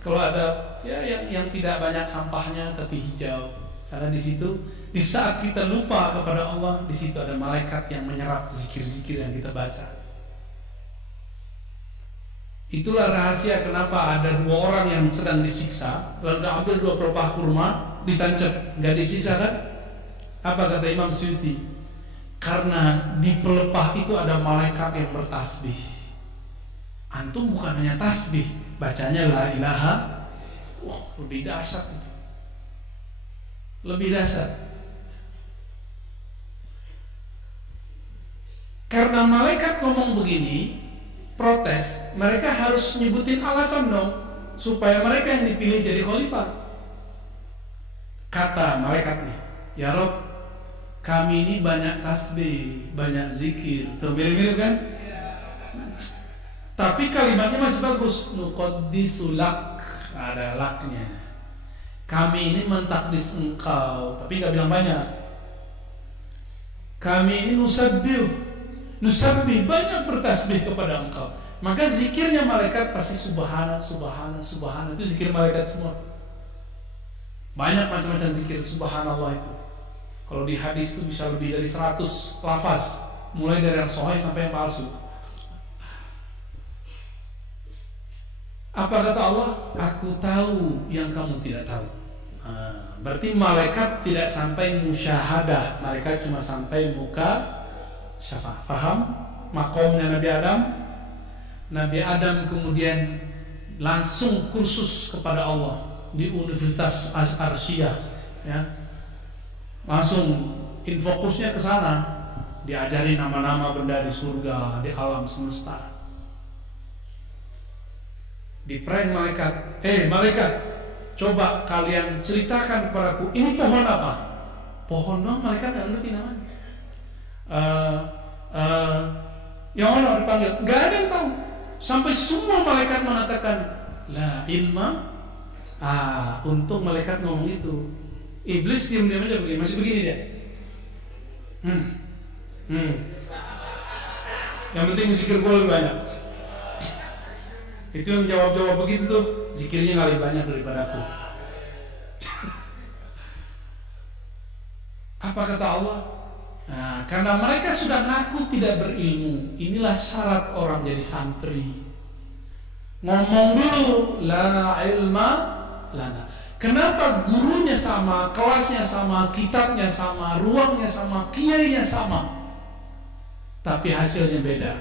Kalau ada ya yang tidak banyak sampahnya tapi hijau, karena di situ di saat kita lupa kepada Allah, di situ ada malaikat yang menyerap zikir-zikir yang kita baca. Itulah rahasia kenapa ada dua orang yang sedang disiksa, lalu ambil dua pelepah kurma, ditancap, nggak disiksa kan? Apa kata Imam Suyuti? Karena di pelepah itu ada malaikat yang bertasbih. Antum bukan hanya tasbih, bacanya la ilaha. Wah, lebih dahsyat itu. Lebih dahsyat. Karena malaikat ngomong begini, protes, mereka harus nyebutin alasan dong, supaya mereka yang dipilih jadi khalifah. Kata malaikatnya, ya Rob, kami ini banyak tasbih, banyak zikir. Tuh mirip-mirip kan? Tapi kalimatnya masih bagus. Nuqaddisulak, ada laknya. Kami ini mentakdis engkau, tapi gak bilang banyak. Kami ini nusabbih, banyak bertasbih kepada engkau. Maka zikirnya malaikat pasti subhana, subhana, subhana. Itu zikir malaikat semua. Banyak macam-macam zikir subhanallah itu. Kalau di hadis itu bisa lebih dari 100 lafaz, mulai dari yang sahih sampai yang palsu. Apa kata Allah? Aku tahu yang kamu tidak tahu. Berarti malaikat tidak sampai musyahadah, malaikat cuma sampai muka syafaat. Paham? Makomnya Nabi Adam. Nabi Adam kemudian langsung kursus kepada Allah di Universitas Arsyiyah, ya. Langsung infokusnya ke sana, diajari nama-nama benda di surga, di alam semesta. Di prank malaikat, malaikat, coba kalian ceritakan kepadaku, ini pohon apa? Pohon dong, malaikat nggak ngerti namanya. Yang mana dipanggil? Nggak ada yang tahu. Sampai semua malaikat mengatakan la ilma. Untung malaikat ngomong itu. Iblis diam-diam aja begini, masih begini dia. Yang penting zikir gue lebih banyak. Itu yang jawab-jawab begitu tuh, zikirnya nggak lebih banyak daripada aku. Apa kata Allah? Karena mereka sudah ngaku tidak berilmu. Inilah syarat orang jadi santri. Ngomong dulu la ilma lana. Kenapa gurunya sama, kelasnya sama, kitabnya sama, ruangnya sama, kiainya sama, tapi hasilnya beda?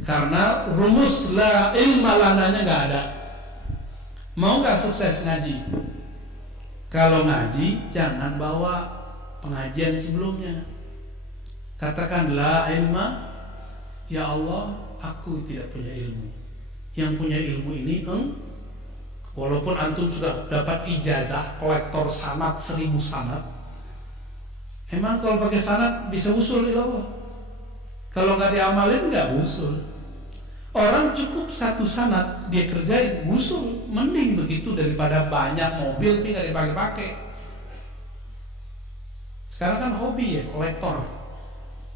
Karena rumus la ilma lananya nggak ada. Mau nggak sukses ngaji? Kalau ngaji jangan bawa pengajian sebelumnya. Katakan la ilma, ya Allah, aku tidak punya ilmu. Yang punya ilmu ini walaupun antum sudah dapat ijazah kolektor sanad 1000 sanad, emang kalau pakai sanad bisa usul ilallah? Kalau nggak diamalin nggak usul. Orang cukup 1 sanad dia kerjain usul, mending begitu daripada banyak mobil tapi nggak dipakai-pakai. Sekarang kan hobi ya, kolektor,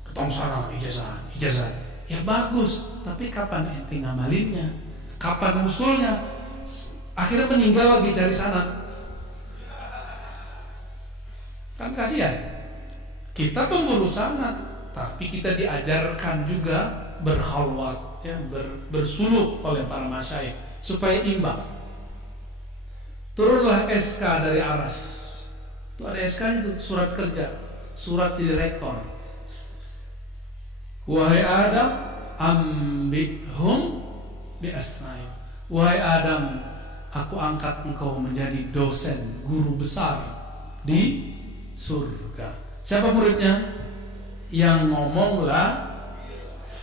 ketong sana ijazah, ya bagus. Tapi kapan ente ngamalinnya? Kapan usulnya? Akhirnya meninggal lagi cari sanad. Kan kasihan. Kita pemburu sanad, tapi kita diajarkan juga berkhalwat, ya, bersuluk oleh para masyayikh supaya imbang. Turunlah SK dari aras. Itu ada SK itu, surat kerja, surat direktor. Wahai Adam, ambihum bi asma'ihim. Wahai Adam, aku angkat engkau menjadi dosen, guru besar di surga. Siapa muridnya? Yang ngomong la.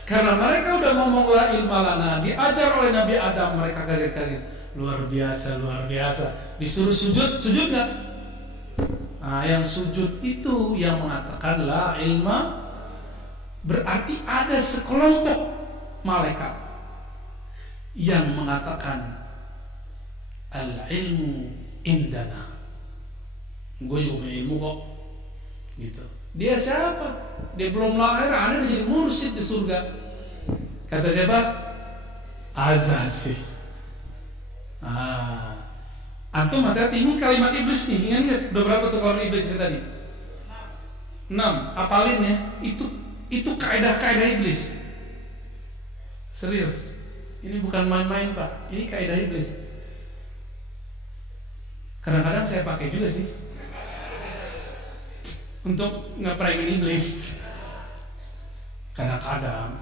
Karena mereka udah ngomong la ilma lana, diajar oleh Nabi Adam, mereka kaget-kaget. Luar biasa, luar biasa. Disuruh sujud, sujud nggak? Yang sujud itu yang mengatakan la ilma. Berarti ada sekelompok malaikat yang mengatakan al-ilmu indana. Gue juga punya ilmu kok. Gitu. Dia siapa? Dia belum lahir, ada menjadi mursyid di surga. Kata siapa? Azazil. Antum hati-hati, ini kalimat iblis nih. Ingat udah berapa tuh kalimat iblis tadi? 6. Apalin ya. Itu kaidah-kaidah iblis. Serius. Ini bukan main-main Pak. Ini kaidah iblis. Kadang-kadang saya pakai juga sih untuk ngeprankin iblis. Kadang-kadang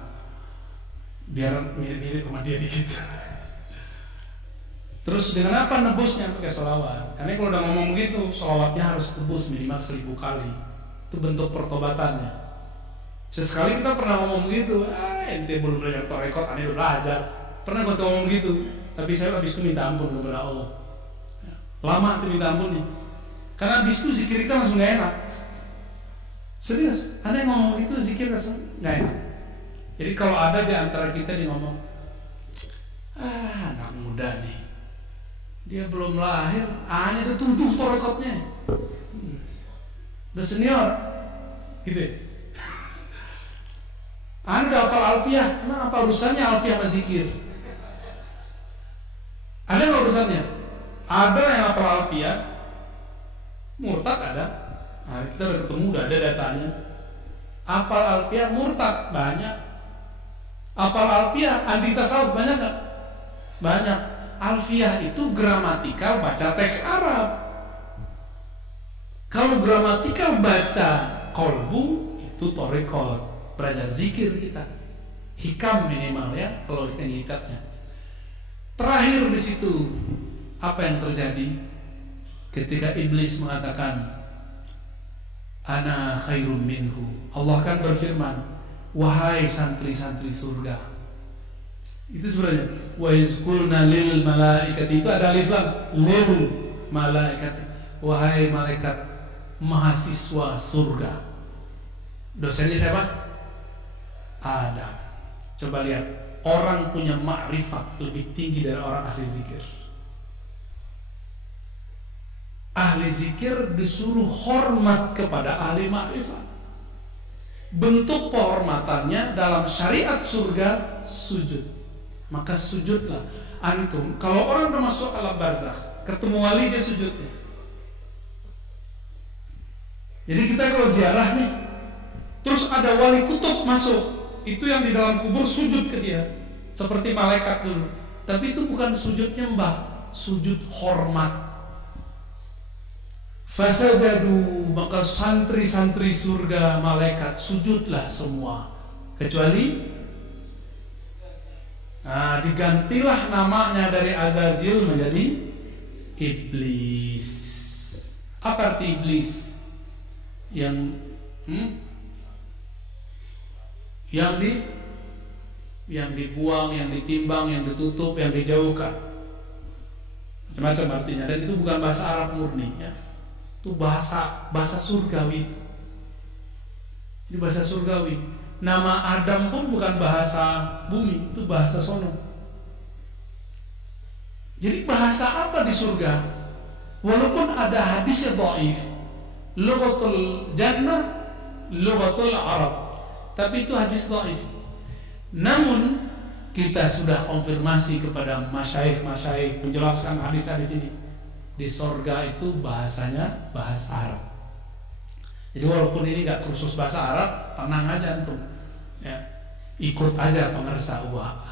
biar mirip-mirip sama dia dikit. Terus dengan apa nebusnya? Pakai sholawat. Karena kalau udah ngomong begitu, sholawatnya harus tebus minimal 1000 kali. Itu bentuk pertobatannya. Sesekali kita pernah ngomong gitu, ente belum belajar torekot, aneh udah belajar. Pernah gue ngomong gitu, tapi saya habis itu minta ampun kepada Allah. Lama tuh minta ampunnya, karena habis itu zikir kita langsung gak enak. Serius, aneh ngomong itu zikir langsung gak enak. Jadi kalau ada di antara kita nih ngomong, anak muda nih, dia belum lahir, aneh udah 7 torekotnya, udah senior, gitu ya. Anda hafal alfiah, nah apa urusannya alfiah sama zikir? Ada nggak urusannya? Ada yang hafal alfiah, murtad ada. Nah, kita udah ketemu, udah ada datanya. Hafal alfiah murtad banyak. Hafal alfiah anti tasawuf banyak nggak? Banyak. Alfiah itu gramatikal baca teks Arab. Kalau gramatikal baca kolbu itu torekot. Belajar zikir kita, hikam minimal ya kalau kita ngitabnya. Terakhir di situ apa yang terjadi ketika iblis mengatakan ana khairum minhu. Allah kan berfirman, wahai santri-santri surga. Itu sebenarnya wa izqulna lil malaikati, itu ada alif lam, lil malaikati, wahai malaikat mahasiswa surga. Dosennya siapa? Adam. Coba lihat, orang punya makrifat lebih tinggi dari orang ahli zikir. Ahli zikir disuruh hormat kepada ahli makrifat. Bentuk penghormatannya dalam syariat surga sujud. Maka sujudlah antum. Kalau orang udah masuk alam barzakh, ketemu wali dia sujudnya. Jadi kita kalau ziarah nih, terus ada wali kutub masuk, itu yang di dalam kubur sujud ke dia seperti malaikat dulu. Tapi itu bukan sujud nyembah, sujud hormat. Fasajadu, maka santri-santri surga malaikat sujudlah semua kecuali digantilah namanya dari Azazil menjadi iblis. Apa arti iblis? Yang dibuang, yang ditimbang, yang ditutup, yang dijauhkan, macam-macam artinya. Dan itu bukan bahasa Arab murni ya. Itu bahasa surgawi. Ini bahasa surgawi. Nama Adam pun bukan bahasa bumi, itu bahasa sono. Jadi bahasa apa di surga? Walaupun ada hadisnya dhaif, lughatul jannah, lughatul Arab, tapi itu hadis dhaif. Namun kita sudah konfirmasi kepada masyaikh menjelaskan hadis-hadis ini. Di surga itu bahasanya bahasa Arab. Jadi walaupun ini gak kursus bahasa Arab, tenang aja antum ya. Ikut aja pengersa uwa.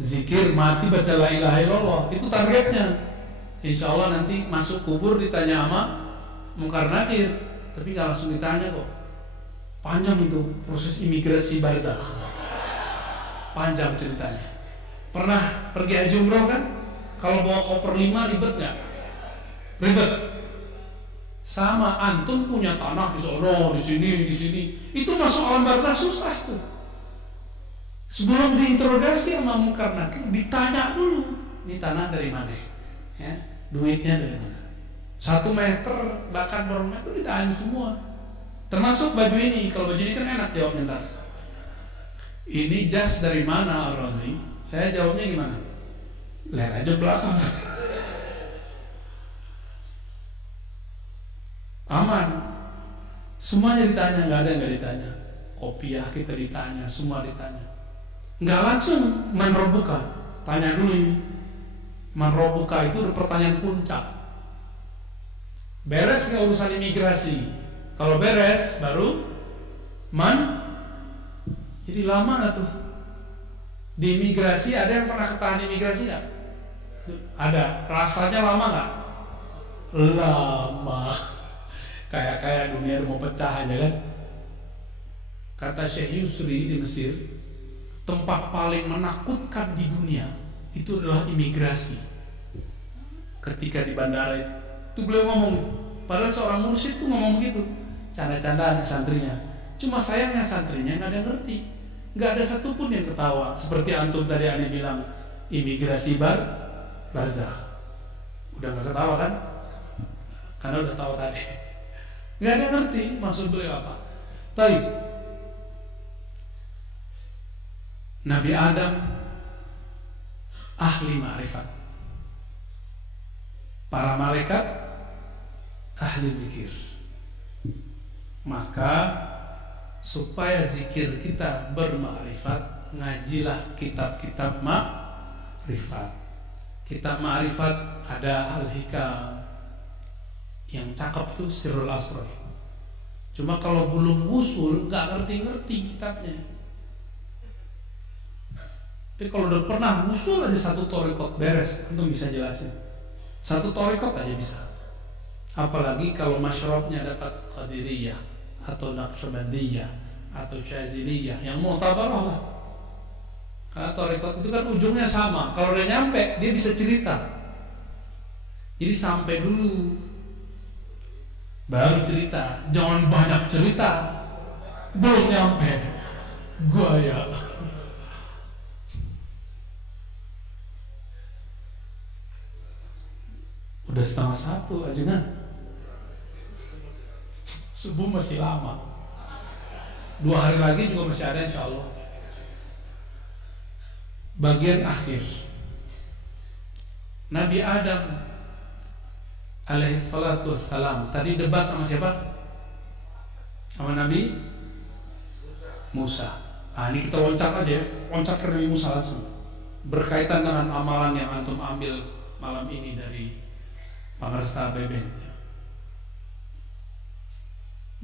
Zikir mati baca la ilaha illallah, itu targetnya. Insya Allah nanti masuk kubur ditanya sama Munkar Nakir, tapi gak langsung ditanya kok. Panjang itu proses imigrasi barzakh, panjang ceritanya. Pernah pergi haji umroh kan? Kalau bawa koper 5 ribet gak? Ribet. Sama antum punya tanah di sono, di sini. Itu masuk alam barzakh susah tuh. Sebelum diinterogasi sama Munkar Nakir, ditanya dulu, ini tanah dari mana? Ya, duitnya dari mana? 1 meter, bahkan berapa meter ditanya semua. Termasuk baju ini. Kalau baju ini kan enak jawabnya ntar. Ini jas dari mana Al-Razi? Saya jawabnya gimana? Lihat aja belakang. Aman. Semuanya ditanya, nggak ada yang nggak ditanya. Kopiah kita ditanya, semua ditanya. Nggak langsung man rabbuka, tanya dulu ini. Man rabbuka itu udah pertanyaan puncak. Beres nggak urusan imigrasi? Kalau beres baru man. Jadi lama nggak tuh di imigrasi? Ada yang pernah ketahan imigrasi nggak? Ada. Rasanya lama nggak? Lama. Kayak dunia udah mau pecah aja kan. Kata Syekh Yusri di Mesir, tempat paling menakutkan di dunia itu adalah imigrasi. Ketika di bandara itu beliau ngomong itu. Padahal seorang mursyid tuh ngomong gitu, canda-candaan santrinya. Cuma sayangnya santrinya nggak ada yang ngerti, nggak ada satupun yang ketawa. Seperti antum tadi aneh bilang imigrasi barzakh, udah nggak ketawa kan? Karena udah tahu tadi. Nggak ada yang ngerti maksud beliau apa. Tapi Nabi Adam ahli ma'rifat, para malaikat ahli zikir. Maka supaya zikir kita bermakrifat, ngajilah kitab-kitab makrifat. Kitab makrifat ada Al-Hikam, yang cakep tuh Sirrul Asrar. Cuma kalau belum usul nggak ngerti-ngerti kitabnya. Tapi kalau udah pernah usul aja satu thariqat beres, antum bisa jelasin. Satu thariqat aja bisa. Apalagi kalau masyrabnya dapat Qadiriyah atau Naqsyabandiyah atau Syaziliyah yang mu'tabarah lah. Karena thariqat itu kan ujungnya sama. Kalau udah nyampe dia bisa cerita. Jadi sampai dulu baru cerita, jangan banyak cerita. Belum nyampe gua ya. Udah 1:30 aja kan? Subuh masih lama. 2 hari lagi juga masih ada insya Allah. Bagian akhir, Nabi Adam alaihissalatu wassalam tadi debat sama siapa? Sama Nabi Musa. Ini kita loncat aja, loncat ke Nabi Musa langsung. Berkaitan dengan amalan yang antum ambil malam ini dari Pamersa Beben.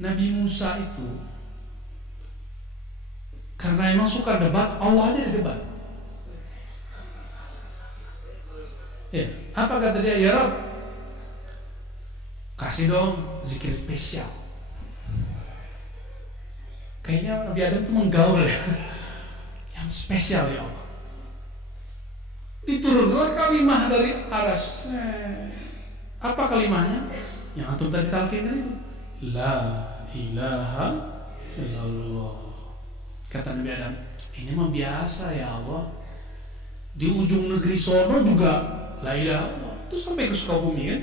Nabi Musa itu karena emang suka debat, Allah aja debat. Ya, apa kata dia? Ya Rabb, kasih dong zikir spesial. Kayaknya Nabi Adam itu menggaul ya. Yang spesial ya Allah. Diturunlah kalimah dari aras. Apa kalimahnya? Yang antum tadi talqinkan itu. La ilaha illallah. Kata Nabi Adam, ini mah biasa ya Allah. Di ujung negeri sono juga la ilaha illallah. Terus sampai ke Sukabumi kan?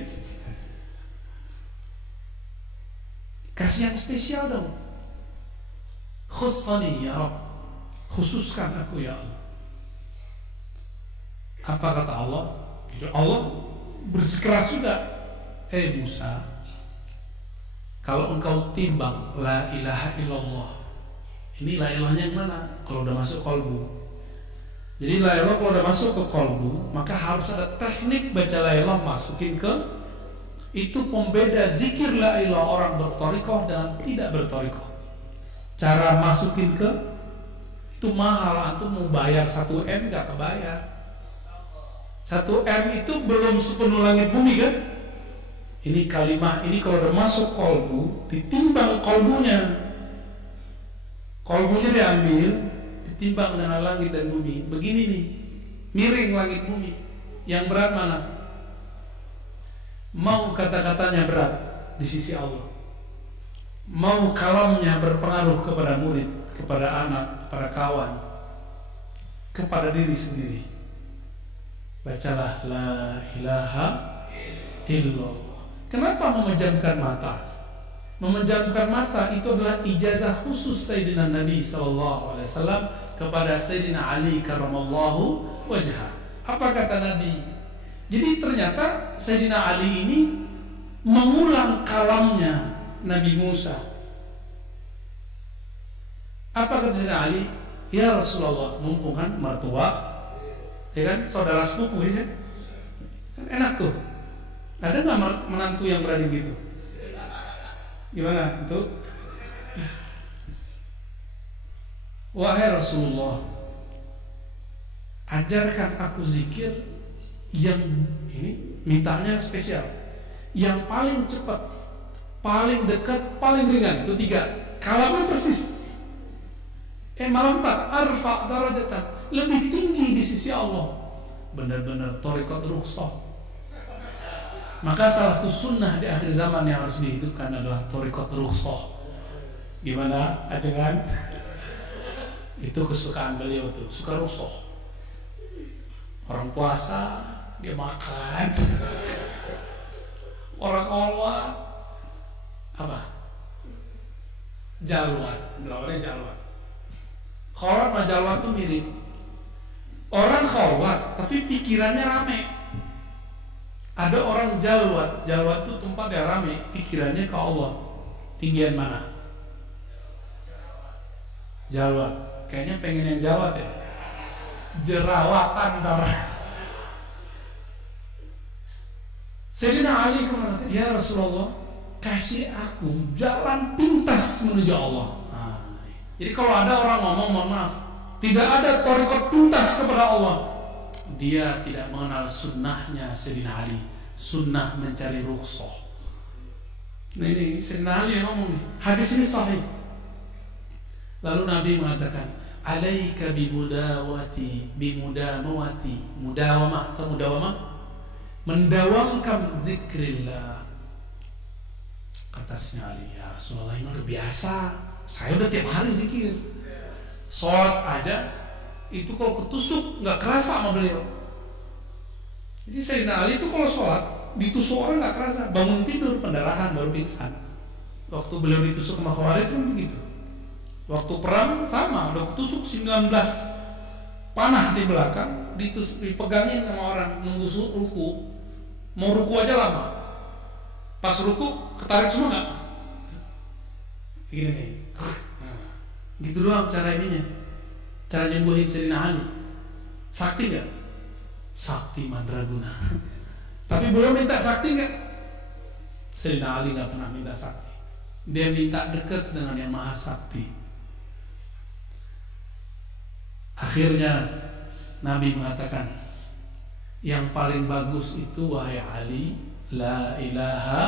Kasih yang spesial dong. Khussani ya Rabb, khususkan aku ya Allah. Apa kata Allah? Allah bersikeras juga. Musa, kalau engkau timbang la ilaha illallah, ini la ilahnya yang mana? Kalau udah masuk kolbu. Jadi la ilah kalau udah masuk ke kolbu, maka harus ada teknik baca la ilah masukin ke. Itu pembeda zikir la ilah orang berthariqah dan tidak berthariqah. Cara masukin ke itu mahal, antum mau bayar 1M gak kebayar. 1M itu belum sepenuh langit bumi kan? Ini kalimah ini kalau udah masuk kolbu, ditimbang kolbunya. Kolbunya diambil, ditimbang dengan langit dan bumi. Begini nih, miring langit bumi. Yang berat mana? Mau kata-katanya berat di sisi Allah, mau kalamnya berpengaruh kepada murid, kepada anak, kepada kawan, kepada diri sendiri. Bacalah la ilaha illallah. Kenapa memejamkan mata? Memejamkan mata itu adalah ijazah khusus Sayyidina Nabi SAW kepada Sayyidina Ali karramallahu wajhah. Apa kata Nabi? Jadi ternyata Sayyidina Ali ini mengulang kalamnya Nabi Musa. Apa kata Sayyidina Ali? Ya Rasulullah, mumpung kan mertua, ya kan, saudara sepupu ya, kan enak tuh. Ada nggak menantu yang berani gitu? Gimana itu? Wahai Rasulullah, ajarkan aku zikir yang ini mintanya spesial, yang paling cepat, paling dekat, paling ringan. Itu 3 kalamnya persis. Malam 4 arfa darajatan, lebih tinggi di sisi Allah. Benar-benar thariqat rukhsah. Maka salah satu sunnah di akhir zaman yang harus dihidupkan adalah thariqat rukhsah. Gimana ajengan? Itu kesukaan beliau tuh, suka rusuh. Orang puasa dia makan. Orang kolwat apa? Jalwat, lawannya jalwat. Kolwat sama jalwat tuh mirip. Orang kolwat tapi pikirannya rame. Ada orang jalwat, jalwat tuh tempatnya rame, pikirannya ke Allah. Tinggian mana? Jalwat. Kayaknya pengen yang jalwat ya. Jerawatan ntar. Sayyidina Ali kemudian kata, ya Rasulullah, kasih aku jalan pintas menuju Allah. Jadi kalau ada orang ngomong, mohon maaf, tidak ada thariqat pintas kepada Allah, dia tidak mengenal sunnahnya Sayyidina Ali, sunnah mencari rukhsah. Nah ini Sayyidina Ali yang ngomong nih, hadis ini sahih. Lalu Nabi mengatakan, alaika bimudawati, mudawamah atau mudawamah, mendawamkan zikrillah. Kata Sayyidina Ali, ya Rasulullah, ini udah biasa, saya udah tiap hari zikir. Sholat aja itu kalau ketusuk nggak kerasa sama beliau. Jadi Sayyidina Ali itu kalau sholat ditusuk orang nggak kerasa, bangun tidur pendarahan baru pingsan. Waktu beliau ditusuk sama Khawarij kan begitu. Waktu perang sama, udah ketusuk 19 panah di belakang, dipegangin sama orang, nunggu ruku, mau ruku aja lama. Pas ruku ketarik semua nggak? Gini nih, gitu doang cara ininya, cara nyembuhin Sayyidina Ali. Sakti nggak? Sakti mandraguna. Tapi belum minta sakti nggak? Sayyidina Ali nggak pernah minta sakti. Dia minta dekat dengan yang maha sakti. Akhirnya Nabi mengatakan, yang paling bagus itu wahai Ali, la ilaha,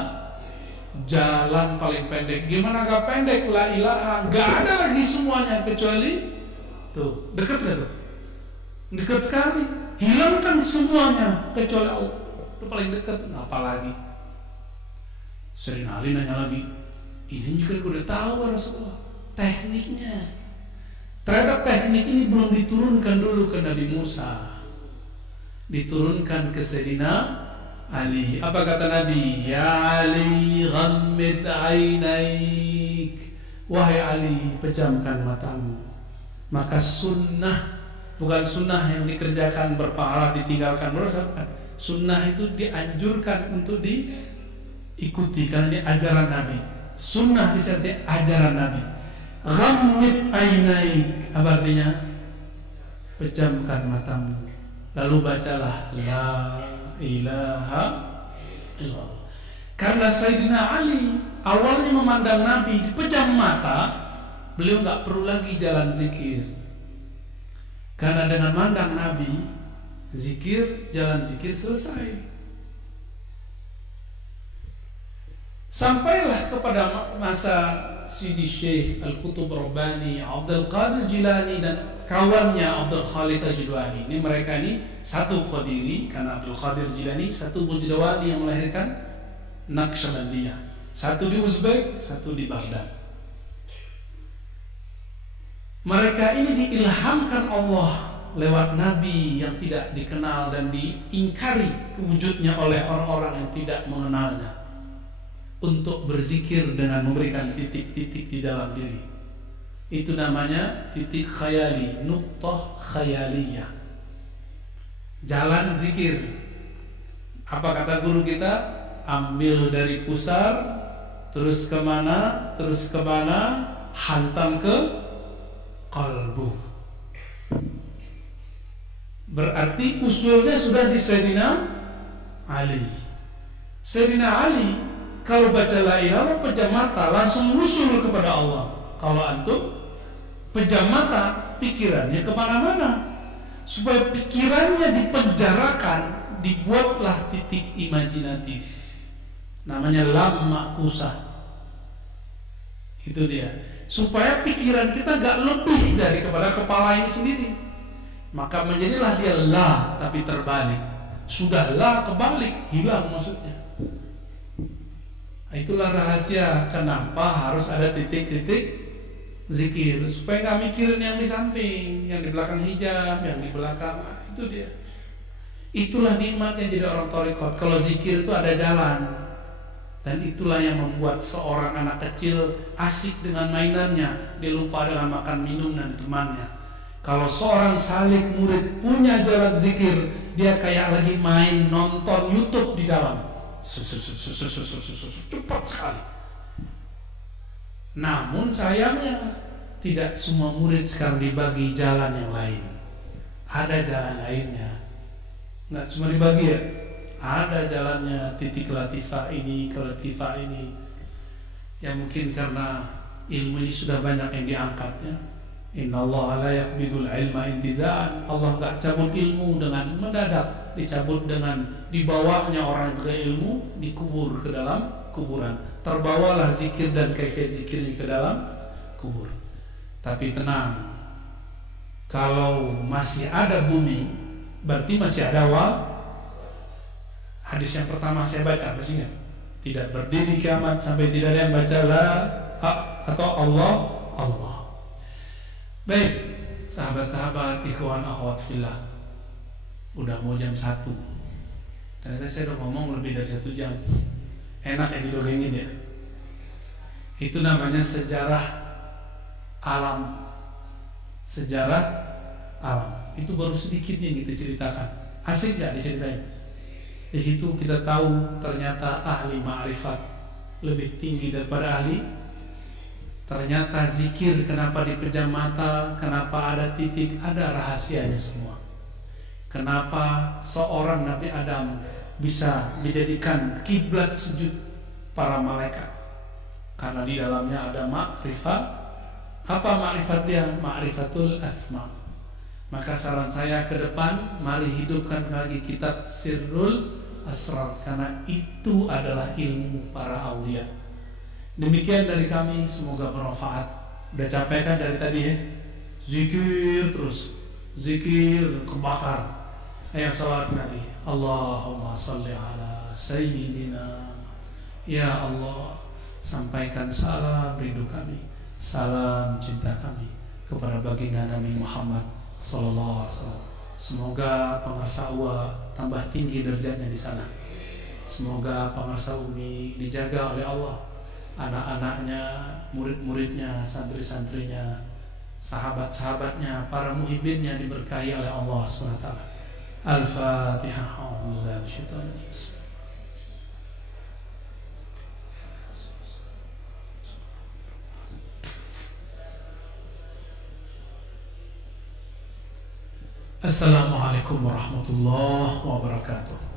jalan paling pendek. Gimana gak pendek? La ilaha, gak ada lagi semuanya kecuali tuh, dekat gak tuh? Dekat sekali. Hilangkan semuanya kecuali Allah. Itu paling dekat. Apalagi Sayyidina Ali nanya lagi, ini juga gue udah tahu Rasulullah tekniknya. Terhadap teknik ini belum diturunkan dulu ke Nabi Musa, diturunkan ke Sayyidina Ali. Apa kata Nabi? Ya Ali, ghammid ainaik. Wahai Ali, pejamkan matamu. Maka sunnah, bukan sunnah yang dikerjakan berpahala ditinggalkan berdosa. Sunnah itu dianjurkan untuk diikuti karena ini ajaran Nabi. Sunnah disertai ajaran Nabi. Ghammid ainaik, apa artinya? Pejamkan matamu. Lalu bacalah la ilaha illallah. Karena Sayyidina Ali awalnya memandang Nabi dipejam mata, beliau nggak perlu lagi jalan zikir. Karena dengan mandang Nabi, zikir, jalan zikir selesai. Sampailah kepada masa Sidi Syekh Al-Qutub Rabbani, Abdul Qadir Jilani dan kawannya Abdul Khalid Al-Jilani. Ini mereka ini satu Qadiri karena Abdul Qadir Jilani, satu Bujdawani yang melahirkan Naqsyabandiyah. Satu di Uzbek, satu di Baghdad. Mereka ini diilhamkan Allah lewat Nabi yang tidak dikenal dan diingkari wujudnya oleh orang-orang yang tidak mengenalnya, untuk berzikir dengan memberikan titik-titik di dalam diri. Itu namanya titik khayali, nuqtah khayaliyah, jalan zikir. Apa kata guru kita? Ambil dari pusar, terus kemana, hantam ke qalbu. Berarti usulnya sudah di Sayyidina Ali. Sayyidina Ali kalau baca la ilaha, pejam mata langsung usul kepada Allah. Kalau antum pejam mata, pikirannya kemana-mana. Supaya pikirannya dipenjarakan, dibuatlah titik imajinatif, namanya lam makusah. Itu dia. Supaya pikiran kita gak lebih dari kepada kepala ini sendiri. Maka menjadilah dia la tapi terbalik. Sudah la kebalik, hilang maksudnya. Itulah rahasia kenapa harus ada titik-titik zikir supaya nggak mikirin yang di samping, yang di belakang hijab, yang di belakang. Itu dia. Itulah nikmatnya jadi orang thariqat. Kalau zikir itu ada jalan. Dan itulah yang membuat seorang anak kecil asik dengan mainannya, dia lupa dengan makan minum dan temannya. Kalau seorang salik murid punya jalan zikir, dia kayak lagi main nonton YouTube di dalam. Cepat sekali. Namun sayangnya tidak semua murid sekarang dibagi jalan yang lain. Ada jalan lainnya. Nggak cuma dibagi ya. Ada jalannya, titik latifah ini ke latifah ini. Ya mungkin karena ilmu ini sudah banyak yang diangkatnya. Innallaha la yaqbidul ilma intiza'an. Allah enggak cabut ilmu dengan mendadak, dicabut dengan dibawanya orang ke ilmu, dikubur ke dalam kuburan. Terbawalah zikir dan kaifiat zikirnya ke dalam kubur. Tapi tenang, kalau masih ada bumi, berarti masih ada Hadis yang pertama saya baca, masih ingat? Tidak berdiri kiamat sampai tidak ada yang baca la atau Allah. Baik, sahabat-sahabat, ikhwan akhwat fillah. Udah mau jam 1. Ternyata saya udah ngomong lebih dari 1 jam. Enak ya didongengin ya. Itu namanya sejarah alam. Sejarah alam. Itu baru sedikit yang kita ceritakan. Asik gak diceritain? Di situ kita tahu ternyata ahli ma'rifat lebih tinggi daripada ahli. Ternyata zikir kenapa dipejam mata, kenapa ada titik, ada rahasianya semua. Kenapa seorang Nabi Adam bisa dijadikan kiblat sujud para malaikat? Karena di dalamnya ada ma'rifat. Apa ma'rifat dia? Ma'rifatul asma. Maka saran saya ke depan, mari hidupkan lagi kitab Sirrul Asrar, karena itu adalah ilmu para aulia. Demikian dari kami, semoga bermanfaat. Udah capek kan dari tadi ya? Zikir terus, zikir kebakar. Ayo salawat Nabi. Allahumma salli ala Sayyidina. Ya Allah, sampaikan salam rindu kami, salam cinta kami kepada baginda Nabi Muhammad sallallahu alaihi wasallam. Semoga pengarsa UA tambah tinggi derajatnya di sana. Semoga pengarsa UMI dijaga oleh Allah, anak-anaknya, murid-muridnya, santri-santrinya, sahabat-sahabatnya, para muhibinnya diberkahi oleh Allah SWT. Al-Fatihah. Assalamualaikum warahmatullahi wabarakatuh.